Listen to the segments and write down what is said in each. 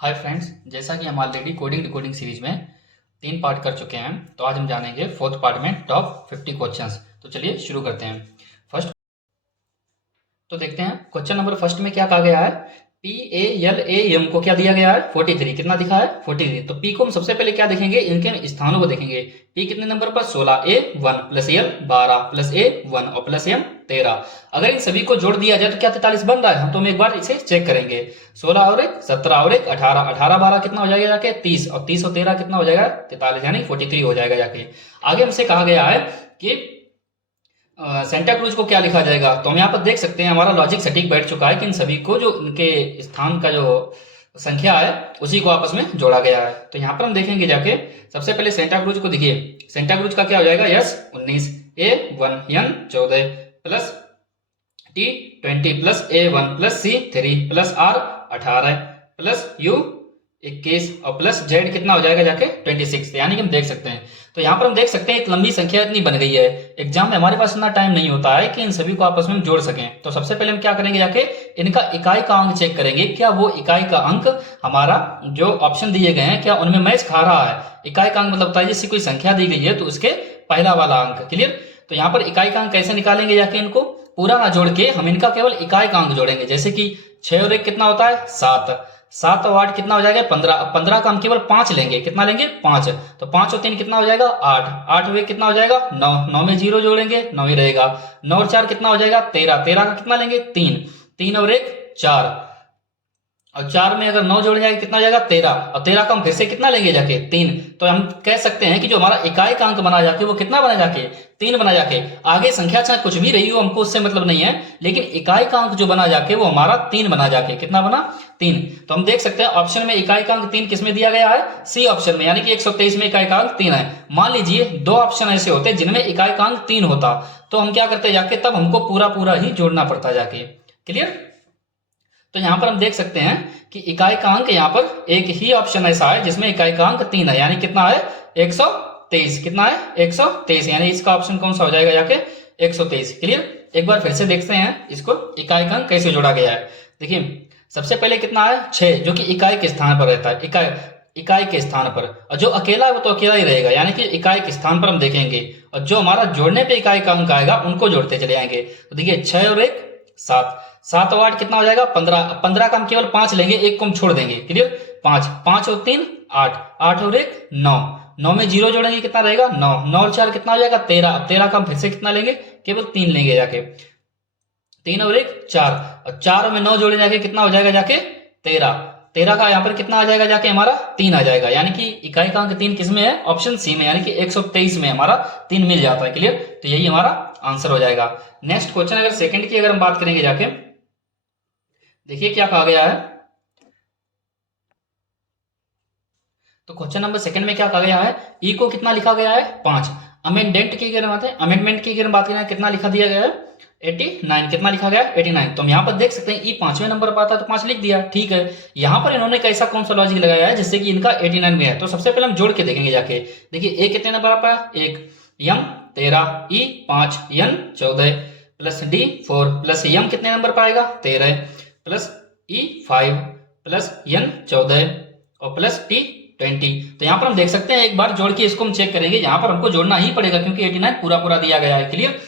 Hi friends, जैसा कि हम ऑलरेडी कोडिंग डिकोडिंग सीरीज में 3 पार्ट कर चुके हैं, तो आज हम जानेंगे 4th पार्ट में टॉप 50 क्वेश्चंस। तो चलिए शुरू करते हैं। फर्स्ट तो देखते हैं क्वेश्चन नंबर फर्स्ट में क्या कहा गया है। P A L A M को क्या दिया गया है 43। कितना दिखा है 43। तो पी को हम सबसे पहले क्या देखेंगे, इनके स्थानों को देखेंगे। पी कितने नंबर पर 16, ए 1 प्लस एल 12 प्लस ए 1 और प्लस एम 13। अगर इन सभी को जोड़ दिया जाए तो क्या 43 बन रहा है, तो हम एक बार इसे चेक करेंगे। 16 और 1 17 और 1 18, 18 12 कितना हो जाएगा जाके 30, और 30 और 13 कितना हो जाएगा 43, यानी 43 हो जाएगा जाके। आगे हमसे कहा गया है कि सेंटा क्रूज को क्या लिखा जाएगा। तो हम यहाँ पर देख सकते हैं हमारा लॉजिक सटीक बैठ चुका है कि इन सभी को जो इनके स्थान का जो संख्या है उसी को आपस में जोड़ा गया है। तो यहाँ पर हम देखेंगे जाके, सबसे पहले सेंटा क्रूज को देखिए। सेंटा क्रूज का क्या हो जाएगा, yes 19, A 1 N 14 plus T 20 plus A 1 plus C 3 plus R 18 plus U 21 और प्लस जेड कितना हो जाएगा जाके 26, यानी कि हम देख सकते हैं। तो यहाँ पर हम देख सकते हैं एक लंबी संख्या इतनी बन गई है। एग्जाम में हमारे पास इतना टाइम नहीं होता है कि इन सभी को आपस में हम जोड़ सकें। तो सबसे पहले हम क्या करेंगे जाके, इनका इकाई का अंक चेक करेंगे। क्या वो इकाई का अंक हमारा जो ऑप्शन दिए गए हैं क्या उनमें मैच खा रहा है। इकाई का अंक मतलब होता है जैसे कोई संख्या दी गई है तो उसके पहला वाला अंक। क्लियर। तो यहाँ पर इकाई का अंक कैसे निकालेंगे जाके, इनको पूरा ना जोड़ के हम इनका केवल इकाई का अंक जोड़ेंगे। जैसे कि 6 और 1 कितना होता है 7, 7 और 8 कितना हो जाएगा 15, 15 का हम केवल 5 लेंगे। कितना लेंगे 5, तो 5 और 3 कितना हो जाएगा 8, 8 और 1 कितना हो जाएगा 9, 9 में 0 जोड़ेंगे 9 ही रहेगा। 9 और 4 कितना हो जाएगा 13, 13 का कितना लेंगे 3, 3 और 1 4, और 4 में अगर 9 जोड़ जाएगा कितना हो जाएगा 13, और 13 का हम फिर से कितना लेंगे जाके 3। तो हम कह सकते हैं कि जो हमारा इकाई का अंक बना जाके वो कितना बना जाके 3 बना जाके। आगे संख्या चाहे कुछ भी रही हो हमको उससे मतलब नहीं है, लेकिन इकाई का अंक जो बना जाके वो हमारा 3 बना जाके कितना बना 3। तो हम देख सकते हैं ऑप्शन में इकाई का अंक 3 किसमें दिया गया है, सी ऑप्शन में, यानी कि 123 में इकाई का अंक 3 है। मान लीजिए 2 ऑप्शन ऐसे होते जिनमें इकाई का अंक 3 होता, तो हम क्या करते जाके, तब हमको पूरा पूरा ही जोड़ना पड़ता जाके। क्लियर। तो यहां पर हम देख सकते हैं कि इकाई का अंक यहाँ पर एक ही ऑप्शन ऐसा है जिसमें इकाई का अंक 3 है, यानी कितना है 123। कितना है 123, यानी इसका ऑप्शन कौन सा हो जाएगा जाके 123। क्लियर। एक बार फिर से देखते हैं इसको, इकाई का अंक कैसे जोड़ा गया है। देखिए सबसे पहले कितना है 6, जो कि इकाई के स्थान पर रहता है, इकाई के स्थान पर, और जो अकेला है वो तो अकेला ही रहेगा, यानी कि इकाई के स्थान पर हम देखेंगे, और जो हमारा जोड़ने पे इकाई का अंक आएगा उनको जोड़ते चले आएंगे। तो देखिए 6 और 1 7, 7 और 8 कितना हो जाएगा 15, 15 का हम केवल 5 लेंगे, एक को हम छोड़ देंगे। क्लियर। 5, 5 और 3 8, 8 और 1 9, 9 में 0 जोड़ेंगे कितना रहेगा 9, 9 और 4 कितना हो जाएगा 13, अब 13 का हम फिर से कितना लेंगे, केवल 3 लेंगे जाके। 3 और 1 4, और 4 में 9 जोड़े जाके कितना हो जाएगा जाके 13, 13 का यहाँ पर कितना आ जाएगा जाके हमारा 3 आ जाएगा, यानी कि इकाई का अंक 3 किसमें है, ऑप्शन सी में, यानी कि 123 में हमारा 3 मिल जाता है। क्लियर। तो यही हमारा आंसर हो जाएगा। नेक्स्ट क्वेश्चन अगर सेकंड की अगर हम बात करेंगे जाके, देखिए क्या कहा गया है। तो क्वेश्चन नंबर सेकंड में क्या कहा गया है, ई को कितना लिखा गया है 5। अमेंडेंट की अगर बात है, अमेंडमेंट की अगर बात करें कितना लिखा दिया गया है 89। कितना लिखा गया है 89। तो हम यहाँ पर देख सकते हैं ई 5वें नंबर पर आता है तो 5 लिख दिया, ठीक है। यहाँ पर इन्होंने कैसा कौन सा लॉजिक लगाया है जिससे कि इनका 89 में है। तो सबसे पहले हम जोड़ के देखेंगे जाके। देखिए ए कितने नंबर पर है 1, M 13, E 5, N 14 plus D 4 plus M कितने नंबर पर आएगा 13 प्लस ई 5 प्लस एन 14 और प्लस टी 20। तो यहाँ पर हम देख सकते हैं, एक बार जोड़ के इसको हम चेक करेंगे। यहाँ पर हमको जोड़ना ही पड़ेगा क्योंकि 89 पूरा पूरा दिया गया है। क्लियर।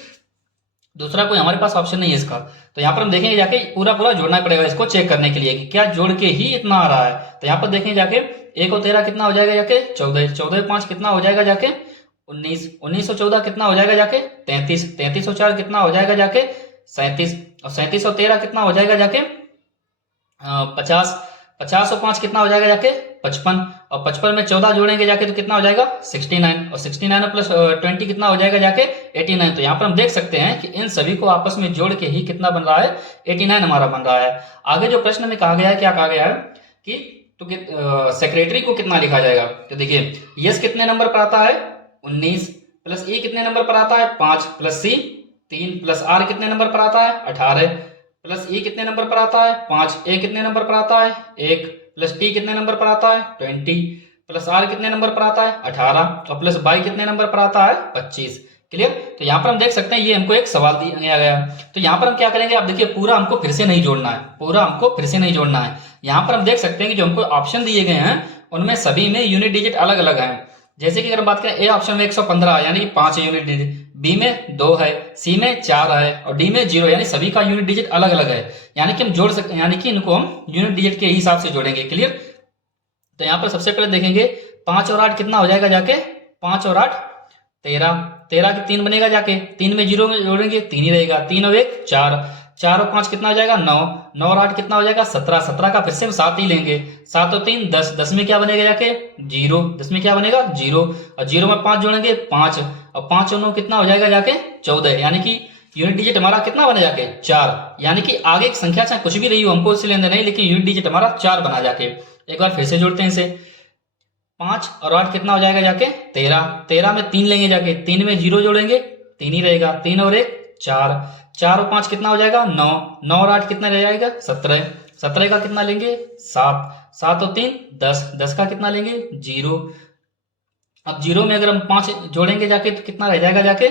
दूसरा कोई हमारे पास ऑप्शन नहीं है इसका। तो यहाँ पर हम देखेंगे जाके पूरा पूरा जोड़ना पड़ेगा इसको चेक करने के लिए कि क्या जोड़ के ही इतना आ रहा है। तो यहाँ पर देखेंगे जाके 1 और 13 कितना हो जाएगा जाके 14, 14 5 कितना हो जाएगा जाके 19, 19 और 14 कितना हो जाएगा जाके 33, 33 और 4 कितना हो जाएगा जाके 37, और 37 और 13 कितना हो जाएगा जाके 50, 50 और 5 कितना हो जाएगा जाके 55, और 55 में 14 जोड़ेंगे जाके तो कितना हो जाएगा 69, और 69 प्लस 20 कितना हो जाएगा जाके 89। तो यहाँ पर हम देख सकते हैं कि इन सभी को आपस में जोड़ के ही कितना बन रहा है 89 हमारा बन रहा है। आगे जो प्रश्न में कहा गया है, क्या कहा गया है कि तो सेक्रेटरी को कितना लिखा जाएगा। तो देखिए यस कितने नंबर पर आता है 19, प्लस ए कितने नंबर पर आता है 5, प्लस सी 3, प्लस आर कितने नंबर पर आता है 18, प्लस ई कितने नंबर पर आता है 5, ए कितने नंबर पर आता है 1, प्लस टी कितने नंबर पर आता है 20, प्लस आर कितने नंबर पर आता है 18, और प्लस बाई कितने नंबर पर आता है 25। क्लियर। तो यहाँ पर हम देख सकते हैं ये हमको एक सवाल दिया गया। तो यहाँ पर हम क्या करेंगे, आप देखिए पूरा हमको फिर से नहीं जोड़ना है, पूरा हमको फिर से नहीं जोड़ना है। यहाँ पर हम देख सकते हैं कि जो हमको ऑप्शन दिए गए हैं उनमें सभी में यूनिट डिजिट अलग अलग है। जैसे कि अगर हम बात करें ए ऑप्शन में 115 है यानी कि 5 यूनिट डिजिट, बी में 2 है, सी में 4 है और डी में 0 यानी सभी का यूनिट डिजिट अलग अलग है। यानी कि हम जोड़ सकते, यानी कि इनको हम यूनिट डिजिट के हिसाब से जोड़ेंगे। क्लियर। तो यहाँ पर सबसे पहले देखेंगे 5 और 8 कितना हो जाएगा जाके, 5 और 8 13, 13 के 3 बनेगा जाके, 3 में 0 में जोड़ेंगे 3 ही रहेगा, 3 और 1 4, 4 और 5 कितना हो जाएगा 9, 9 और 8 कितना हो जाएगा 17, 17 का फिर से हम 7 ही लेंगे, 7 और 3 10, 10 में क्या बनेगा जाके 0, 10 में क्या बनेगा 0 और 0 में 5 जोड़ेंगे 5 और 5 और 9 कितना हो जाएगा जाके 14, यानी कि यूनिट डिजिट हमारा कितना बना जाके 4। यानी कि आगे एक संख्या चाहे कुछ भी रही हो हमको उससे लेना नहीं, लेकिन यूनिट डिजिट हमारा 4 बना जाके। एक बार फिर से जोड़ते हैं इसे, 5 और 8 कितना हो जाएगा जाके 13, 13 में 3 लेंगे जाके, 3 में 0 जोड़ेंगे 3 ही रहेगा, 3 और 1 4, 4 और 5 कितना हो जाएगा 9, 9 और 8 कितना रह जाएगा 17, 17 का कितना लेंगे 7, 7 और 3 10, 10 का कितना लेंगे 0। अब 0 में अगर हम 5 जोड़ेंगे जाके तो कितना रह जाएगा जाके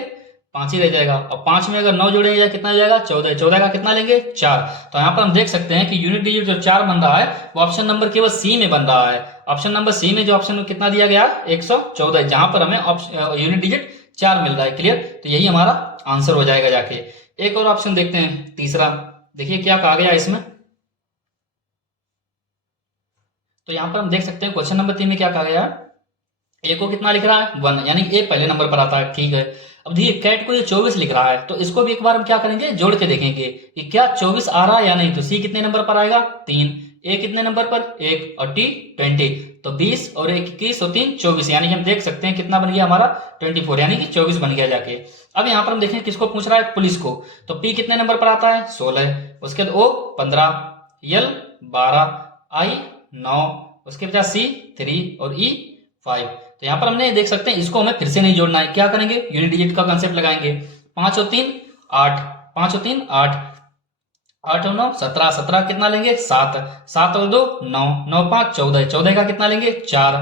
5 ही रह जाएगा, और 5 में अगर 9 जोड़ेंगे जाके कितना हो जाएगा 14, 14 का कितना लेंगे 4। तो यहाँ पर हम देख सकते हैं कि यूनिट डिजिट जो 4 बन रहा है वो ऑप्शन नंबर केवल सी में बन रहा है। ऑप्शन नंबर सी में जो ऑप्शन में कितना दिया गया 114, जहां पर हमें यूनिट डिजिट 4 मिल रहा है। क्लियर। तो यही हमारा आंसर हो जाएगा जाके। एक और ऑप्शन देखते हैं तीसरा, देखिए क्या कहा गया इसमें। तो यहाँ पर हम देख सकते हैं क्वेश्चन नंबर 3 में क्या कहा गया है, ए को कितना लिख रहा है 1, यानी ए पहले नंबर पर आता है। ठीक है। अब देखिए कैट को ये 24 लिख रहा है, तो इसको भी एक बार हम क्या करेंगे जोड़ के देखेंगे कि क्या 24 आ रहा है या नहीं। तो सी कितने नंबर पर आएगा 3, ए कितने नंबर पर 1 और टी 20, तो 20 और 1 21 और 3 24, यानी कि हम देख सकते हैं कितना बन गया हमारा 24, यानी कि 24 बन गया जाके। अब यहाँ पर हम देखें किसको पूछ रहा है, पुलिस को। तो पी कितने नंबर पर आता है 16, उसके बाद ओ 15, यल 12, आई 9, उसके बाद सी 3 और ई 5। तो यहाँ पर हमने देख सकते हैं इसको हमें फिर से नहीं जोड़ना है, क्या करेंगे यूनिट डिजिट का कंसेप्ट लगाएंगे। 5 और 3 8, 5 और 3 8, 8 और 9 17, 17 कितना लेंगे 7, 7 और 2 9, 9 5 14, 14 का कितना लेंगे 4,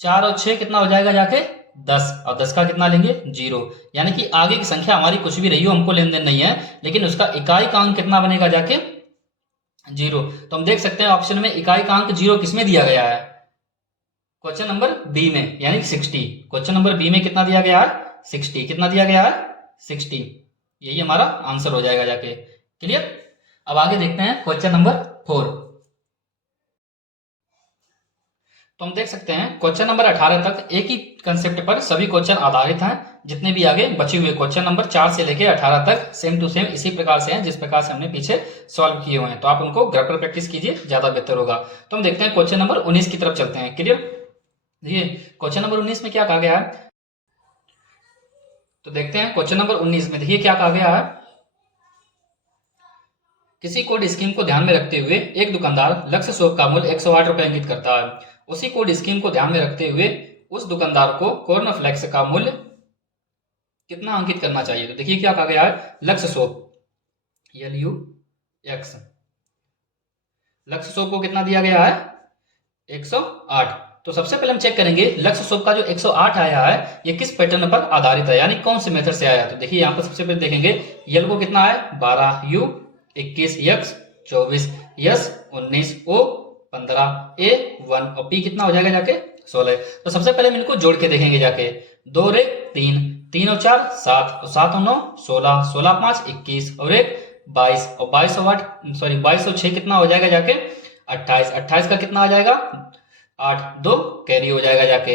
4 और 6 कितना हो जाएगा जाके 10 और 10 का कितना लेंगे 0। यानी कि आगे की संख्या हमारी कुछ भी रही हो हमको लेन देन नहीं है, लेकिन उसका इकाई का अंक कितना बनेगा जाके 0। तो हम देख सकते हैं ऑप्शन में इकाई का अंक 0 किसमें दिया गया है, क्वेश्चन नंबर बी में, यानी 60। क्वेश्चन नंबर बी में कितना दिया गया है 60, कितना दिया गया है 60, यही हमारा आंसर हो जाएगा जाके। क्लियर। अब आगे देखते हैं क्वेश्चन नंबर 4। तो हम देख सकते हैं क्वेश्चन नंबर 18 तक एक ही कंसेप्ट पर सभी क्वेश्चन आधारित हैं, जितने भी आगे बचे हुए क्वेश्चन नंबर 4 से लेकर 18 तक सेम टू सेम इसी प्रकार से हैं जिस प्रकार से हमने पीछे सॉल्व किए हुए हैं। तो आप उनको घर पर प्रैक्टिस कीजिए, ज्यादा बेहतर होगा। तो हम देखते हैं क्वेश्चन नंबर 19 की तरफ चलते हैं। क्लियर। देखिए क्वेश्चन नंबर 19 में क्या कहा गया है, तो देखते हैं क्वेश्चन नंबर 19 में देखिए क्या कहा गया है। किसी कोड स्कीम को ध्यान में रखते हुए एक दुकानदार लक्ष्य शॉप का मूल्य 108 रुपए अंकित करता है। उसी कोड स्कीम को ध्यान में रखते हुए उस दुकानदार को कॉर्नफ्लेक्स का मूल्य कितना अंकित करना चाहिए। तो देखिए क्या कहा गया है, लक्ष्य शॉप LUX, लक्ष्य शॉप को कितना दिया गया है 108। तो सबसे पहले हम चेक करेंगे लक्ष्य शॉप का जो 108 आया है ये किस पैटर्न पर आधारित है, यानी कौन से मेथड से आया है। तो देखिए यहाँ पर सबसे पहले देखेंगे यल को कितना है 12, यू 21, यक्स 24, यस 19, ओ 15, ए 1 और पी कितना हो जाएगा जाके 16। तो सबसे पहले हम इनको जोड़ के देखेंगे जाके, 2 और 1 3, 3 और 4 7 और 7 और 9 16, 16 5 21 और 1 22 और 22 और 8 सॉरी 22 और 6 कितना हो जाएगा जाके 28, 28 का कितना आ जाएगा 8, 2 कैरी हो जाएगा जाके,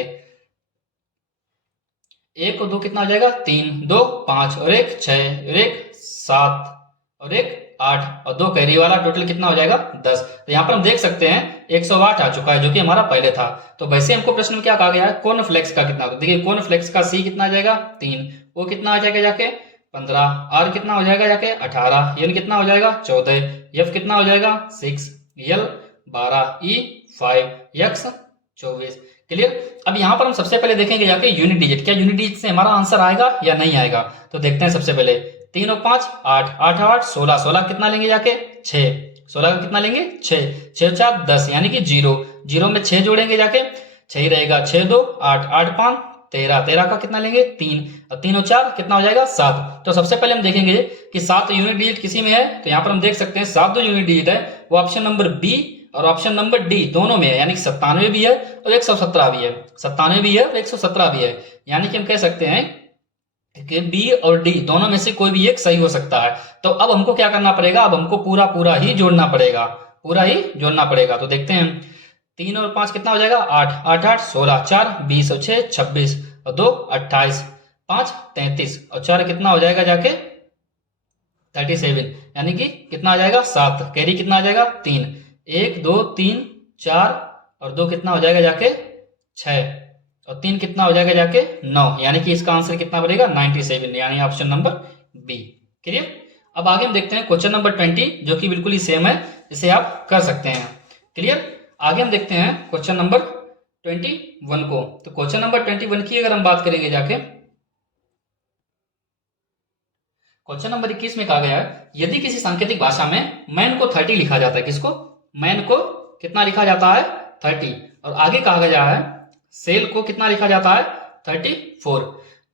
1 और 2 कितना हो जाएगा 3, 2 5 और 1 6 और 1 7 और 1 8 और 2 कैरी वाला टोटल कितना हो जाएगा 10। तो यहाँ पर हम देख सकते हैं 108 आ चुका है जो कि हमारा पहले था। तो वैसे हमको प्रश्न में क्या कहा गया है कॉर्नफ्लेक्स का कितना, तो देखिए कॉर्नफ्लेक्स का सी कितना आ जाएगा 3, ओ कितना आ जाएगा जाके 15, आर कितना हो जाएगा जाके 18, एन कितना हो जाएगा 14, एफ कितना हो जाएगा 6, यल 12, ई 5, यक्स 24। क्लियर। अब यहाँ पर हम सबसे पहले देखेंगे जाके यूनिट डिजिट, क्या यूनिट डिजिट से हमारा आंसर आएगा या नहीं आएगा। तो देखते हैं सबसे पहले 3 और 5 8, 8 8 16, 16 कितना लेंगे जाके 6, 16 का कितना लेंगे 6, 6 4 10 यानी कि 0, 0 में 6 जोड़ेंगे जाके 6 ही रहेगा, 6 2 8, 8 5 13, 13 का कितना लेंगे 3, और 3 और 4 कितना हो जाएगा 7। तो सबसे पहले हम देखेंगे कि 7 यूनिट डिजिट किसी में है, तो यहाँ पर हम देख सकते हैं 7 जो यूनिट डिजिट है वो ऑप्शन नंबर बी और ऑप्शन नंबर डी दोनों में है, यानी कि 97 भी है और 117 भी है, 97 भी है और 117 भी है, यानी कि हम कह सकते हैं कि बी और डी दोनों में से कोई भी एक सही हो सकता है। तो अब हमको क्या करना पड़ेगा, अब हमको पूरा पूरा ही जोड़ना पड़ेगा, पूरा ही जोड़ना पड़ेगा। तो देखते हैं 3 और 5 कितना हो जाएगा 8, 8 8 16, 4 20 और 6 26 और 2 28, 5 33 और 4 कितना हो जाएगा जाके 37, यानी कि कितना आ जाएगा 7, कैरी कितना आ जाएगा 3, 1 2 3 4 और 2 कितना हो जाएगा जाके 6 और 3 कितना हो जाएगा जाके 9, यानी कि इसका आंसर कितना बनेगा 97, यानी ऑप्शन नंबर बी। क्लियर। अब आगे हम देखते हैं क्वेश्चन नंबर 20 जो कि बिल्कुल ही सेम है, इसे आप कर सकते हैं। क्लियर। आगे हम देखते हैं क्वेश्चन नंबर 21 को। तो क्वेश्चन नंबर 21 की अगर हम बात करेंगे जाके, क्वेश्चन नंबर 21 में कहा गया है यदि किसी सांकेतिक भाषा में मैन को 30 लिखा जाता है, किसको मैन को कितना लिखा जाता है 30, और आगे कहा गया है सेल को कितना लिखा जाता है 34।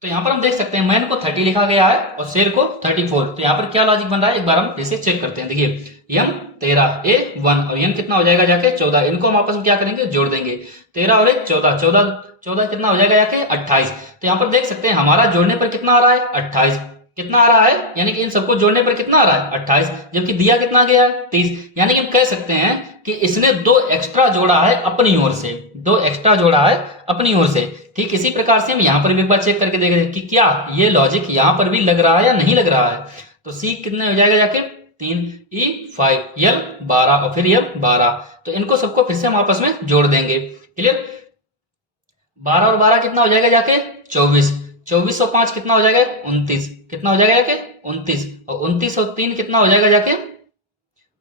तो यहाँ पर हम देख सकते हैं मैन को 30 लिखा गया है और सेल को 34। तो यहाँ पर क्या लॉजिक बन रहा है एक बार हम इसे चेक करते हैं। देखिए एम 13 ए 1 और एन कितना हो जाएगा जाके 14, इनको हम आपस में क्या करेंगे जोड़ देंगे, 13 और 1 14, 14 14 कितना हो जाएगा जाके 28। तो यहाँ पर देख सकते हैं हमारा जोड़ने पर कितना आ रहा है 28, कितना आ रहा है, यानी कि इन सबको जोड़ने पर कितना आ रहा है 28, जबकि दिया कितना गया है 30, यानी कि हम कह सकते हैं कि इसने 2 एक्स्ट्रा जोड़ा है अपनी ओर से, 2 एक्स्ट्रा जोड़ा है अपनी ओर से। ठीक इसी प्रकार से हम यहाँ पर भी एक बार चेक करके देख रहे हैं कि क्या ये लॉजिक यहाँ पर भी लग रहा है या नहीं लग रहा है। तो सी कितने हो जाएगा जाके 3, ई 5, यल 12 और फिर यल 12। तो इनको सबको फिर से हम आपस में जोड़ देंगे। क्लियर। 12 और 12 कितना हो जाएगा जाके 24, 24 और 5 कितना हो जाएगा 29, कितना हो जाएगा जाके 29, और 29 और 3 कितना हो जाएगा जाके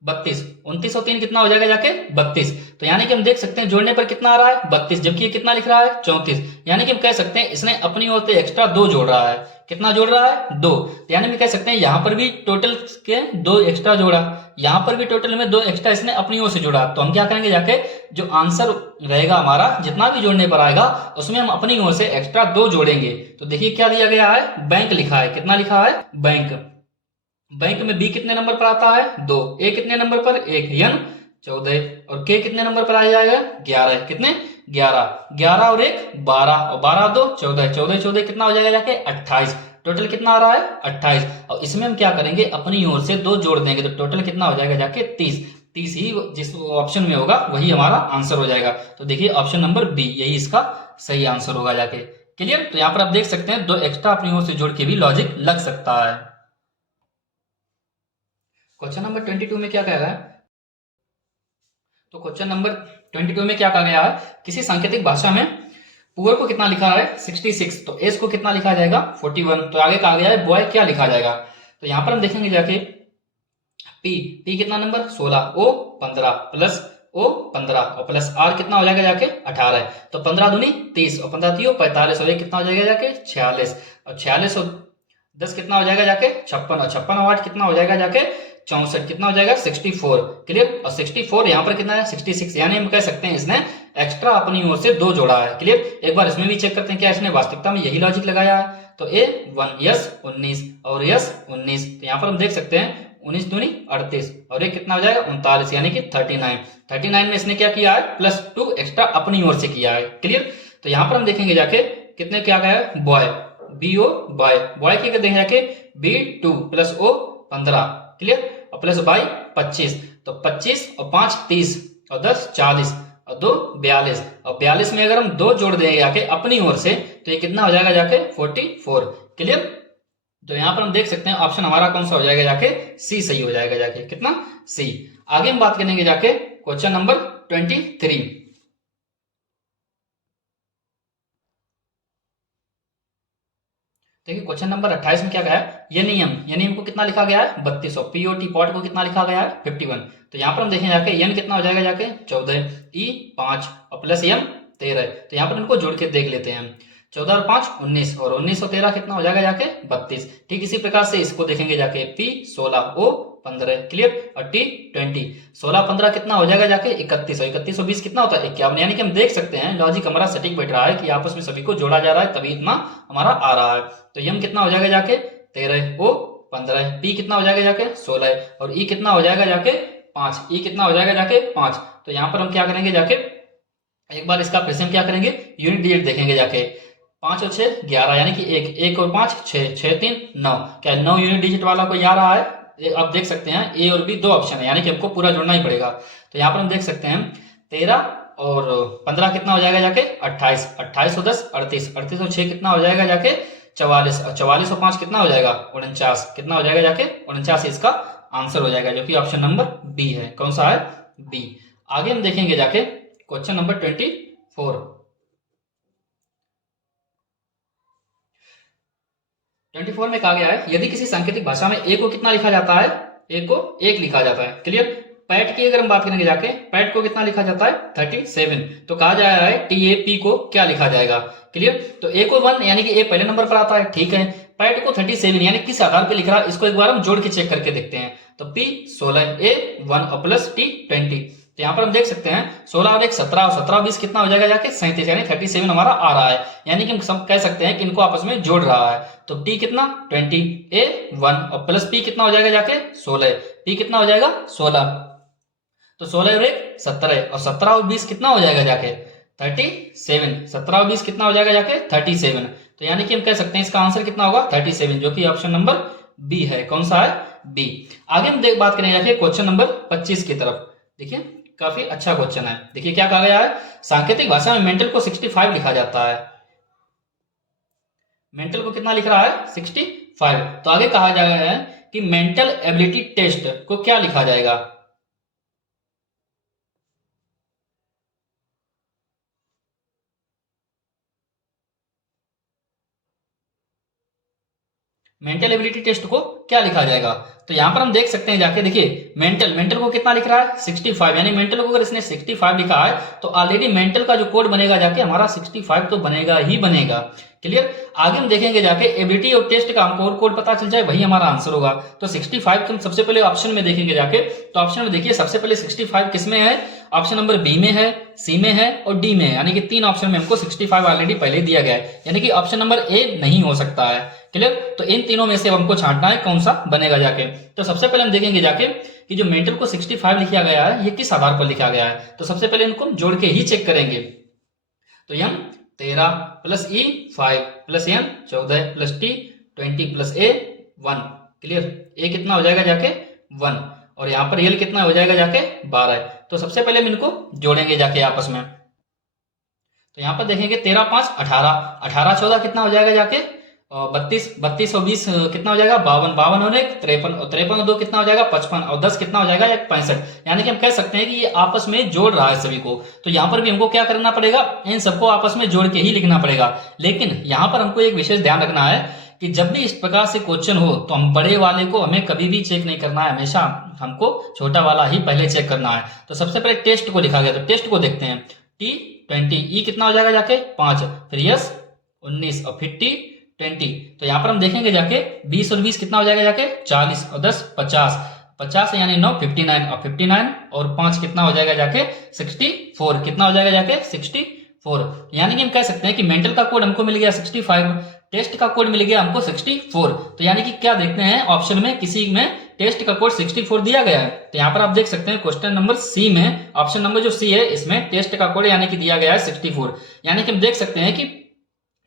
32, 29 और 3 कितना हो जाएगा जाके 32। तो यानी कि हम देख सकते हैं जोड़ने पर कितना आ रहा है 32, जबकि ये कितना लिख रहा है 34, यानी कि हम कह सकते हैं इसने अपनी ओर से एक्स्ट्रा 2 जोड़ रहा है, कितना जोड़ रहा है 2। यानी हम कह सकते हैं यहाँ पर भी टोटल के 2 एक्स्ट्रा जोड़ा, यहाँ पर भी टोटल में 2 एक्स्ट्रा इसने अपनी ओर से जोड़ा। तो हम क्या करेंगे जाके जो आंसर रहेगा हमारा जितना भी जोड़ने पर आएगा उसमें हम अपनी ओर से एक्स्ट्रा 2 जोड़ेंगे। तो देखिए क्या दिया गया है बैंक लिखा है, कितना लिखा है बैंक, बैंक में बी कितने नंबर पर आता है 2, ए कितने नंबर पर 1, एन 14 और के कितने नंबर पर आ जाएगा 11, कितने 11, 11 और 1 12 और 12 2 14, 14 14 कितना हो जाएगा जाके 28, टोटल कितना आ रहा है 28। और इसमें हम क्या करेंगे अपनी ओर से 2 जोड़ देंगे, तो टोटल कितना हो जाएगा जाके 30, 30 ही जिस ऑप्शन में होगा वही हमारा आंसर हो जाएगा। तो देखिए ऑप्शन नंबर बी यही इसका सही आंसर होगा जाके। क्लियर। तो यहाँ पर आप देख सकते हैं 2 एक्स्ट्रा अपनी ओर से जोड़ के भी लॉजिक लग सकता है। क्वेश्चन नंबर 22 में क्या कह रहा है, तो क्वेश्चन नंबर 22 में क्या कहा गया है किसी सांकेतिक भाषा में पुअर को कितना लिखा है 66, तो एस को कितना लिखा जाएगा 41। तो आगे कहा गया है बॉय क्या लिखा जाएगा, तो यहां पर हम देखेंगे जाके पी, पी कितना नंबर 16, ओ 15 प्लस ओ 15 और प्लस आर कितना हो जाएगा जाके 18। तो 15 दूनी 30 और 15 तीन 45 और ये कितना हो जाएगा जाके 46 और 46 और 10 कितना हो जाएगा जाके 56 और 56 और 8 कितना हो जाएगा जाके 64, कितना हो जाएगा 64। क्लियर। और 64 यहाँ पर कितना है 66, यानी हम कह सकते हैं इसने एक्स्ट्रा अपनी ओर से 2 जोड़ा है। क्लियर। एक बार इसमें भी चेक करते हैं क्या इसने वास्तविकता में यही लॉजिक लगाया है। तो ए 1 यस 19 और यस 19, तो यहाँ पर हम देख सकते हैं 19 दूनी 38 और ये कितना हो जाएगा 39, यानी कि 39 में इसने क्या किया है +2 एक्स्ट्रा अपनी ओर से किया है। क्लियर। तो यहाँ पर हम देखेंगे जाके कितने क्या गया है boy, B O boy, boy की देखें जाके B2 प्लस ओ 15, क्लियर, और प्लस बाई 25, तो 25 और 5 30 और 10 40 और 2 42 और 42 में अगर हम 2 जोड़ देंगे जाके अपनी ओर से तो ये कितना हो जाएगा जाके 44। क्लियर। तो यहाँ पर हम देख सकते हैं ऑप्शन हमारा कौन सा हो जाएगा जाके सी सही हो जाएगा जाके, कितना सी। आगे हम बात करेंगे जाके क्वेश्चन नंबर 23। देखिए क्वेश्चन नंबर 28 में क्या गया है ये नियम को कितना लिखा गया है 32 और पीओटी पॉट को कितना लिखा गया है 51। तो यहाँ पर हम देखें जाके एन कितना हो जाएगा जाके 14, ई 5 और प्लस एम 13। तो यहाँ पर इनको जोड़ के देख लेते हैं 14 और 5 19 और 19 और 13 कितना हो जाएगा जाके 32। ठीक इसी प्रकार से इसको देखेंगे जाके पी 16 ओ 15, क्लियर। और टी 20, 16 15 कितना हो जाएगा जाके 31, और 31 और 20 कितना होता है 51। यानी कि हम देख सकते हैं लॉजिक हमारा सटीक बैठ रहा है कि आपस में सभी को जोड़ा जा रहा है, तभी इतना हमारा आ रहा है। तो यम कितना हो जाएगा जाके 13, ओ 15, पी कितना हो जाएगा जाके 16, और ई कितना हो जाएगा जाके 5, ई कितना हो जाएगा जाके 5। तो यहाँ पर हम क्या करेंगे जाके, एक बार इसका फिर से हम क्या करेंगे, यूनिट डिजिट देखेंगे जाके। 5 और 6 11, यानी कि 1 और 5 6, 6 3 9, क्या 9 यूनिट डिजिट वाला कोई आ रहा है। आप देख सकते हैं ए और बी दो ऑप्शन है, यानी कि हमको पूरा जोड़ना ही पड़ेगा। तो यहाँ पर हम देख सकते हैं 13 और 15 कितना हो जाएगा जाके 28, 28 और 10 38, 38 और 6 कितना हो जाएगा जाके 44, और 44 और 5 कितना हो जाएगा 49, कितना हो जाएगा जाके 49, इसका आंसर हो जाएगा, जो कि ऑप्शन नंबर बी है। कौन सा है, बी। आगे हम देखेंगे जाके क्वेश्चन नंबर 24। 24 में कहा गया है यदि किसी सांकेतिक भाषा में ए को कितना लिखा जाता है, ए को 1 लिखा जाता है, क्लियर। पैट की अगर हम बात करेंगे जाके, पैट को कितना लिखा जाता है 37। तो कहा जा रहा है टी ए पी को क्या लिखा जाएगा, क्लियर। तो ए को 1 यानी कि ए पहले नंबर पर आता है, ठीक है। पैट को 37 यानी किस आधार पर लिख रहा है, इसको एक बार हम जोड़ के चेक करके देखते हैं। तो पी 16, ए 1 और प्लस टी 20। तो यहाँ पर हम देख सकते हैं 16 और 1 17, और 17 और 20 कितना हो जाएगा जाके 37, यानी 37 हमारा आ रहा है। यानी कि हम सब कह सकते हैं कि इनको आपस में जोड़ रहा है। तो टी कितना 20, ए 1 और प्लस पी कितना हो जाएगा जाके 16, पी कितना हो जाएगा 16। तो 16 और 1 17, और 17 और 20 कितना हो जाएगा जाके 37, 17 और 20 कितना हो जाएगा जाके 37। तो यानी कि हम कह सकते हैं इसका आंसर कितना होगा 37, जो कि ऑप्शन नंबर बी है। कौन सा है, बी। आगे हम बात करेंगे जाके क्वेश्चन नंबर 25 की तरफ। देखिए काफी अच्छा क्वेश्चन है। देखिए क्या कहा गया है, सांकेतिक भाषा में मेंटल को 65 लिखा जाता है। मेंटल को कितना लिख रहा है 65। तो आगे कहा जा रहा है कि मेंटल एबिलिटी टेस्ट को क्या लिखा जाएगा। मेंटल एबिलिटी टेस्ट को क्या लिखा जाएगा। तो यहां पर हम देख सकते हैं जाके, देखिए मेंटल को कितना लिख रहा है 65, यानी मेंटल को अगर इसने 65 लिखा है तो ऑलरेडी मेंटल का जो कोड बनेगा जाके हमारा 65 तो बनेगा ही बनेगा, क्लियर। आगे हम देखेंगे जाके एबिलिटी और टेस्ट का हमको और कोड पता चल जाए, वही हमारा आंसर होगा। तो 65 हम सबसे पहले ऑप्शन में देखेंगे जाके, तो ऑप्शन में देखिए सबसे पहले 65 किसमें है, ऑप्शन नंबर बी में है, सी में है और डी में है, यानी कि 3 ऑप्शन में हमको 65 ऑलरेडी पहले दिया गया है, यानी कि ऑप्शन नंबर ए नहीं हो सकता है, क्लियर। तो इन तीनों में से हमको छांटना है कौन सा बनेगा जाके। तो सबसे पहले हम देखेंगे जाके कि जो मेंटल को 65 लिखा गया है ये किस आधार पर लिखा गया है। तो सबसे पहले इनको जोड़ के ही चेक करेंगे। तो M 13 plus E 5 plus N 14 plus T 20 plus A 1, clear. A कितना हो जाएगा जाके 1, और यहाँ पर एल कितना हो जाएगा जाके 12। तो सबसे पहले हम इनको जोड़ेंगे जाके आपस में। तो यहाँ पर देखेंगे 13 5 18, 18 14 कितना हो जाएगा जाके 32, 32 और 20 कितना हो जाएगा 52, 52 और 1 53, और 53 और 2 कितना हो जाएगा 55, और 10 कितना हो जाएगा 65। यानी कि हम कह सकते हैं कि ये आपस में जोड़ रहा है सभी को। तो यहाँ पर भी हमको क्या करना पड़ेगा, इन सबको आपस में जोड़ के ही लिखना पड़ेगा। लेकिन यहाँ पर हमको एक विशेष ध्यान रखना है कि जब भी इस प्रकार से क्वेश्चन हो तो हम बड़े वाले को हमें कभी भी चेक नहीं करना है, हमेशा हमको छोटा वाला ही पहले चेक करना है। तो सबसे पहले टेस्ट को लिखा गया, तो टेस्ट को देखते हैं। टी 20, ई कितना हो जाएगा जाके 5, फिर यस 19 और फिर टी 20। तो यहाँ पर हम देखेंगे जाके 20 और 20 कितना हो जाएगा जाके 40, और 10 50, 50 यानी 9 59, और 59 और 5 कितना हो जाएगा जाके 64, कितना हो जाएगा जाके 64। यानी कि हम कह सकते हैं कि मेंटल का कोड हमको मिल गया 65, टेस्ट का कोड मिल गया हमको 64। तो यानी कि क्या देखते हैं ऑप्शन में किसी में टेस्ट का कोड 64 दिया गया है। तो यहाँ पर आप देख सकते हैं क्वेश्चन नंबर सी में, ऑप्शन नंबर जो सी है इसमें टेस्ट का कोड यानी कि दिया गया है 64। यानी कि हम देख सकते हैं कि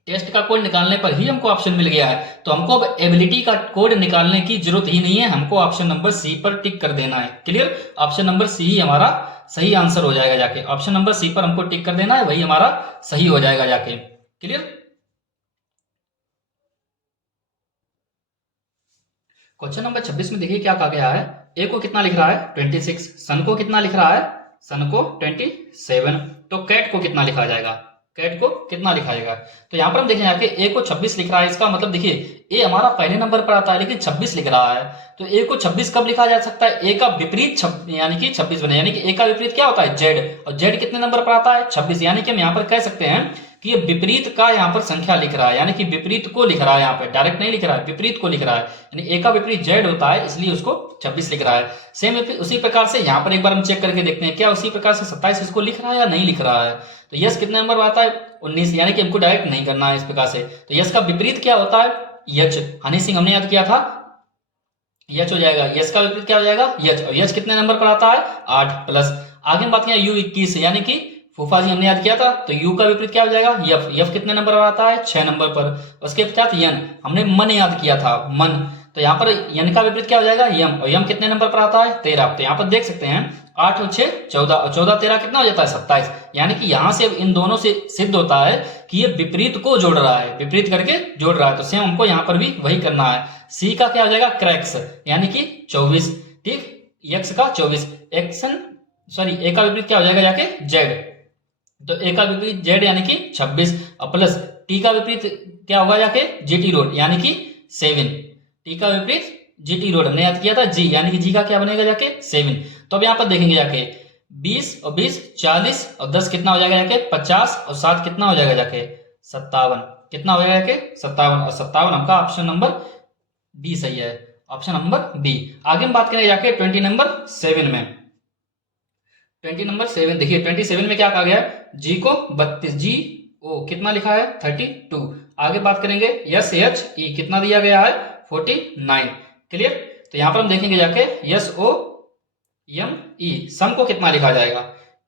टेस्ट का कोड निकालने पर ही हमको ऑप्शन मिल गया है। तो हमको अब एबिलिटी का कोड निकालने की जरूरत ही नहीं है, हमको ऑप्शन नंबर सी पर टिक कर देना है, क्लियर। ऑप्शन नंबर सी ही हमारा सही आंसर हो जाएगा जाके, ऑप्शन नंबर सी पर हमको टिक कर देना है, वही हमारा सही हो जाएगा जाके, क्लियर। क्वेश्चन नंबर 26 में देखिए क्या कहा गया है। ए को कितना लिख रहा है 26, सन को कितना लिख रहा है, सन को 27। तो कैट को कितना लिखा जाएगा, कैट को कितना लिखा जाएगा। तो यहाँ पर हम देखें कि ए को 26 लिख रहा है, इसका मतलब देखिए ए हमारा पहले नंबर पर आता है लेकिन 26 लिख रहा है। तो ए को 26 कब लिखा जा सकता है, ए का विपरीत यानी कि 26 बने, यानी कि ए का विपरीत क्या होता है जेड, और जेड कितने नंबर पर आता है 26। यानी कि हम यहाँ पर कह सकते हैं कि कि ये विपरीत का यहाँ पर संख्या लिख रहा है, यानी कि विपरीत को लिख रहा है, यहाँ पे डायरेक्ट नहीं लिख रहा है, विपरीत को लिख रहा है, यानी ए का विपरीत जेड होता है, इसलिए उसको 26 लिख रहा है। सेम उसी प्रकार से यहाँ पर एक बार हम चेक करके देखते हैं क्या उसी प्रकार से 27 इसको लिख रहा है या नहीं लिख रहा है। तो यस कितने नंबर पर आता है 19, यानी कि हमको डायरेक्ट नहीं करना है इस प्रकार से। तो यस का विपरीत क्या होता है यच, हनी सिंह हमने याद किया था, यच हो जाएगा, यस का विपरीत क्या हो जाएगा यच, और यच कितने नंबर पर आता है 8 प्लस। आगे हम बात करें यू 21, यानी कि फूफा जी हमने याद किया था, तो यू का विपरीत क्या हो जाएगा यफ, यफ कितने नंबर पर आता है 6 नंबर पर। उसके पश्चात यन, हमने मन याद किया था मन, तो यहाँ पर यन का विपरीत क्या हो जाएगा यम, और यम कितने नंबर पर आता है 13। तो यहाँ पर देख सकते हैं 8 और 6 14, और 14 13 कितना हो जाता है 27, यानी कि यहाँ से अब इन दोनों से सिद्ध होता है कि ये विपरीत को जोड़ रहा है, विपरीत करके जोड़ रहा है। तो सेम हमको यहाँ पर भी वही करना है। सी का क्या हो जाएगा क्रैक्स, यानी कि 24, ठीक, एक्स का 24, एक्शन सॉरी ए का विपरीत क्या हो जाएगा जाके जेड, तो ए का विपरीत जेड यानी कि 26, और प्लस टी का विपरीत क्या होगा जाके जीटी रोड, यानी कि 7, टी का विपरीत जीटी रोड हमने याद किया था जी, यानी कि जी का क्या बनेगा जाके 7। तो अब यहाँ पर देखेंगे जाके 20 और 20 40, और 10 कितना हो जाएगा जाके 50, और 7 कितना हो जाएगा जाके 57, कितना हो जाएगा जाके 57, और 57 हमका ऑप्शन नंबर बी सही है, ऑप्शन नंबर बी। आगे हम बात करें जाके 20 नंबर 7 में, 20 नंबर 7 देखिए 27 में क्या कहा गया है जी को 32, जी ओ कितना लिखा है 32। आगे बात करेंगे यस एच ई कितना दिया गया है 49, क्लियर। तो यहां पर हम देखेंगे जाके यस ओ एम ई सम को कितना लिखा जाएगा,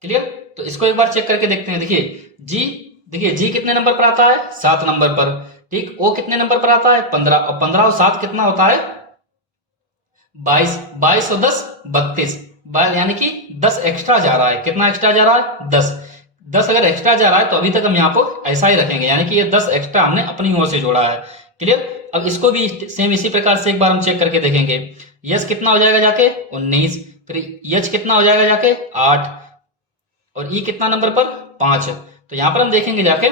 क्लियर। तो इसको एक बार चेक करके देखते हैं। देखिए जी कितने नंबर पर आता है 7 नंबर पर, ठीक, ओ कितने नंबर पर आता है 15, और 15 और 7 कितना होता है 22, 22 और 10 32, यानी कि 10 एक्स्ट्रा जा रहा है, कितना एक्स्ट्रा जा रहा है 10, 10 अगर एक्स्ट्रा जा रहा है तो अभी तक हम यहाँ पर ऐसा ही रखेंगे, यानी कि ये 10 एक्स्ट्रा हमने अपनी ओर से जोड़ा है, क्लियर। अब इसको भी सेम इसी प्रकार से एक बार हम चेक करके देखेंगे। यस कितना हो जाएगा जाके 19, फिर यच कितना हो जाएगा जाके 8, और ई कितना नंबर पर 5। तो यहां पर हम देखेंगे जाके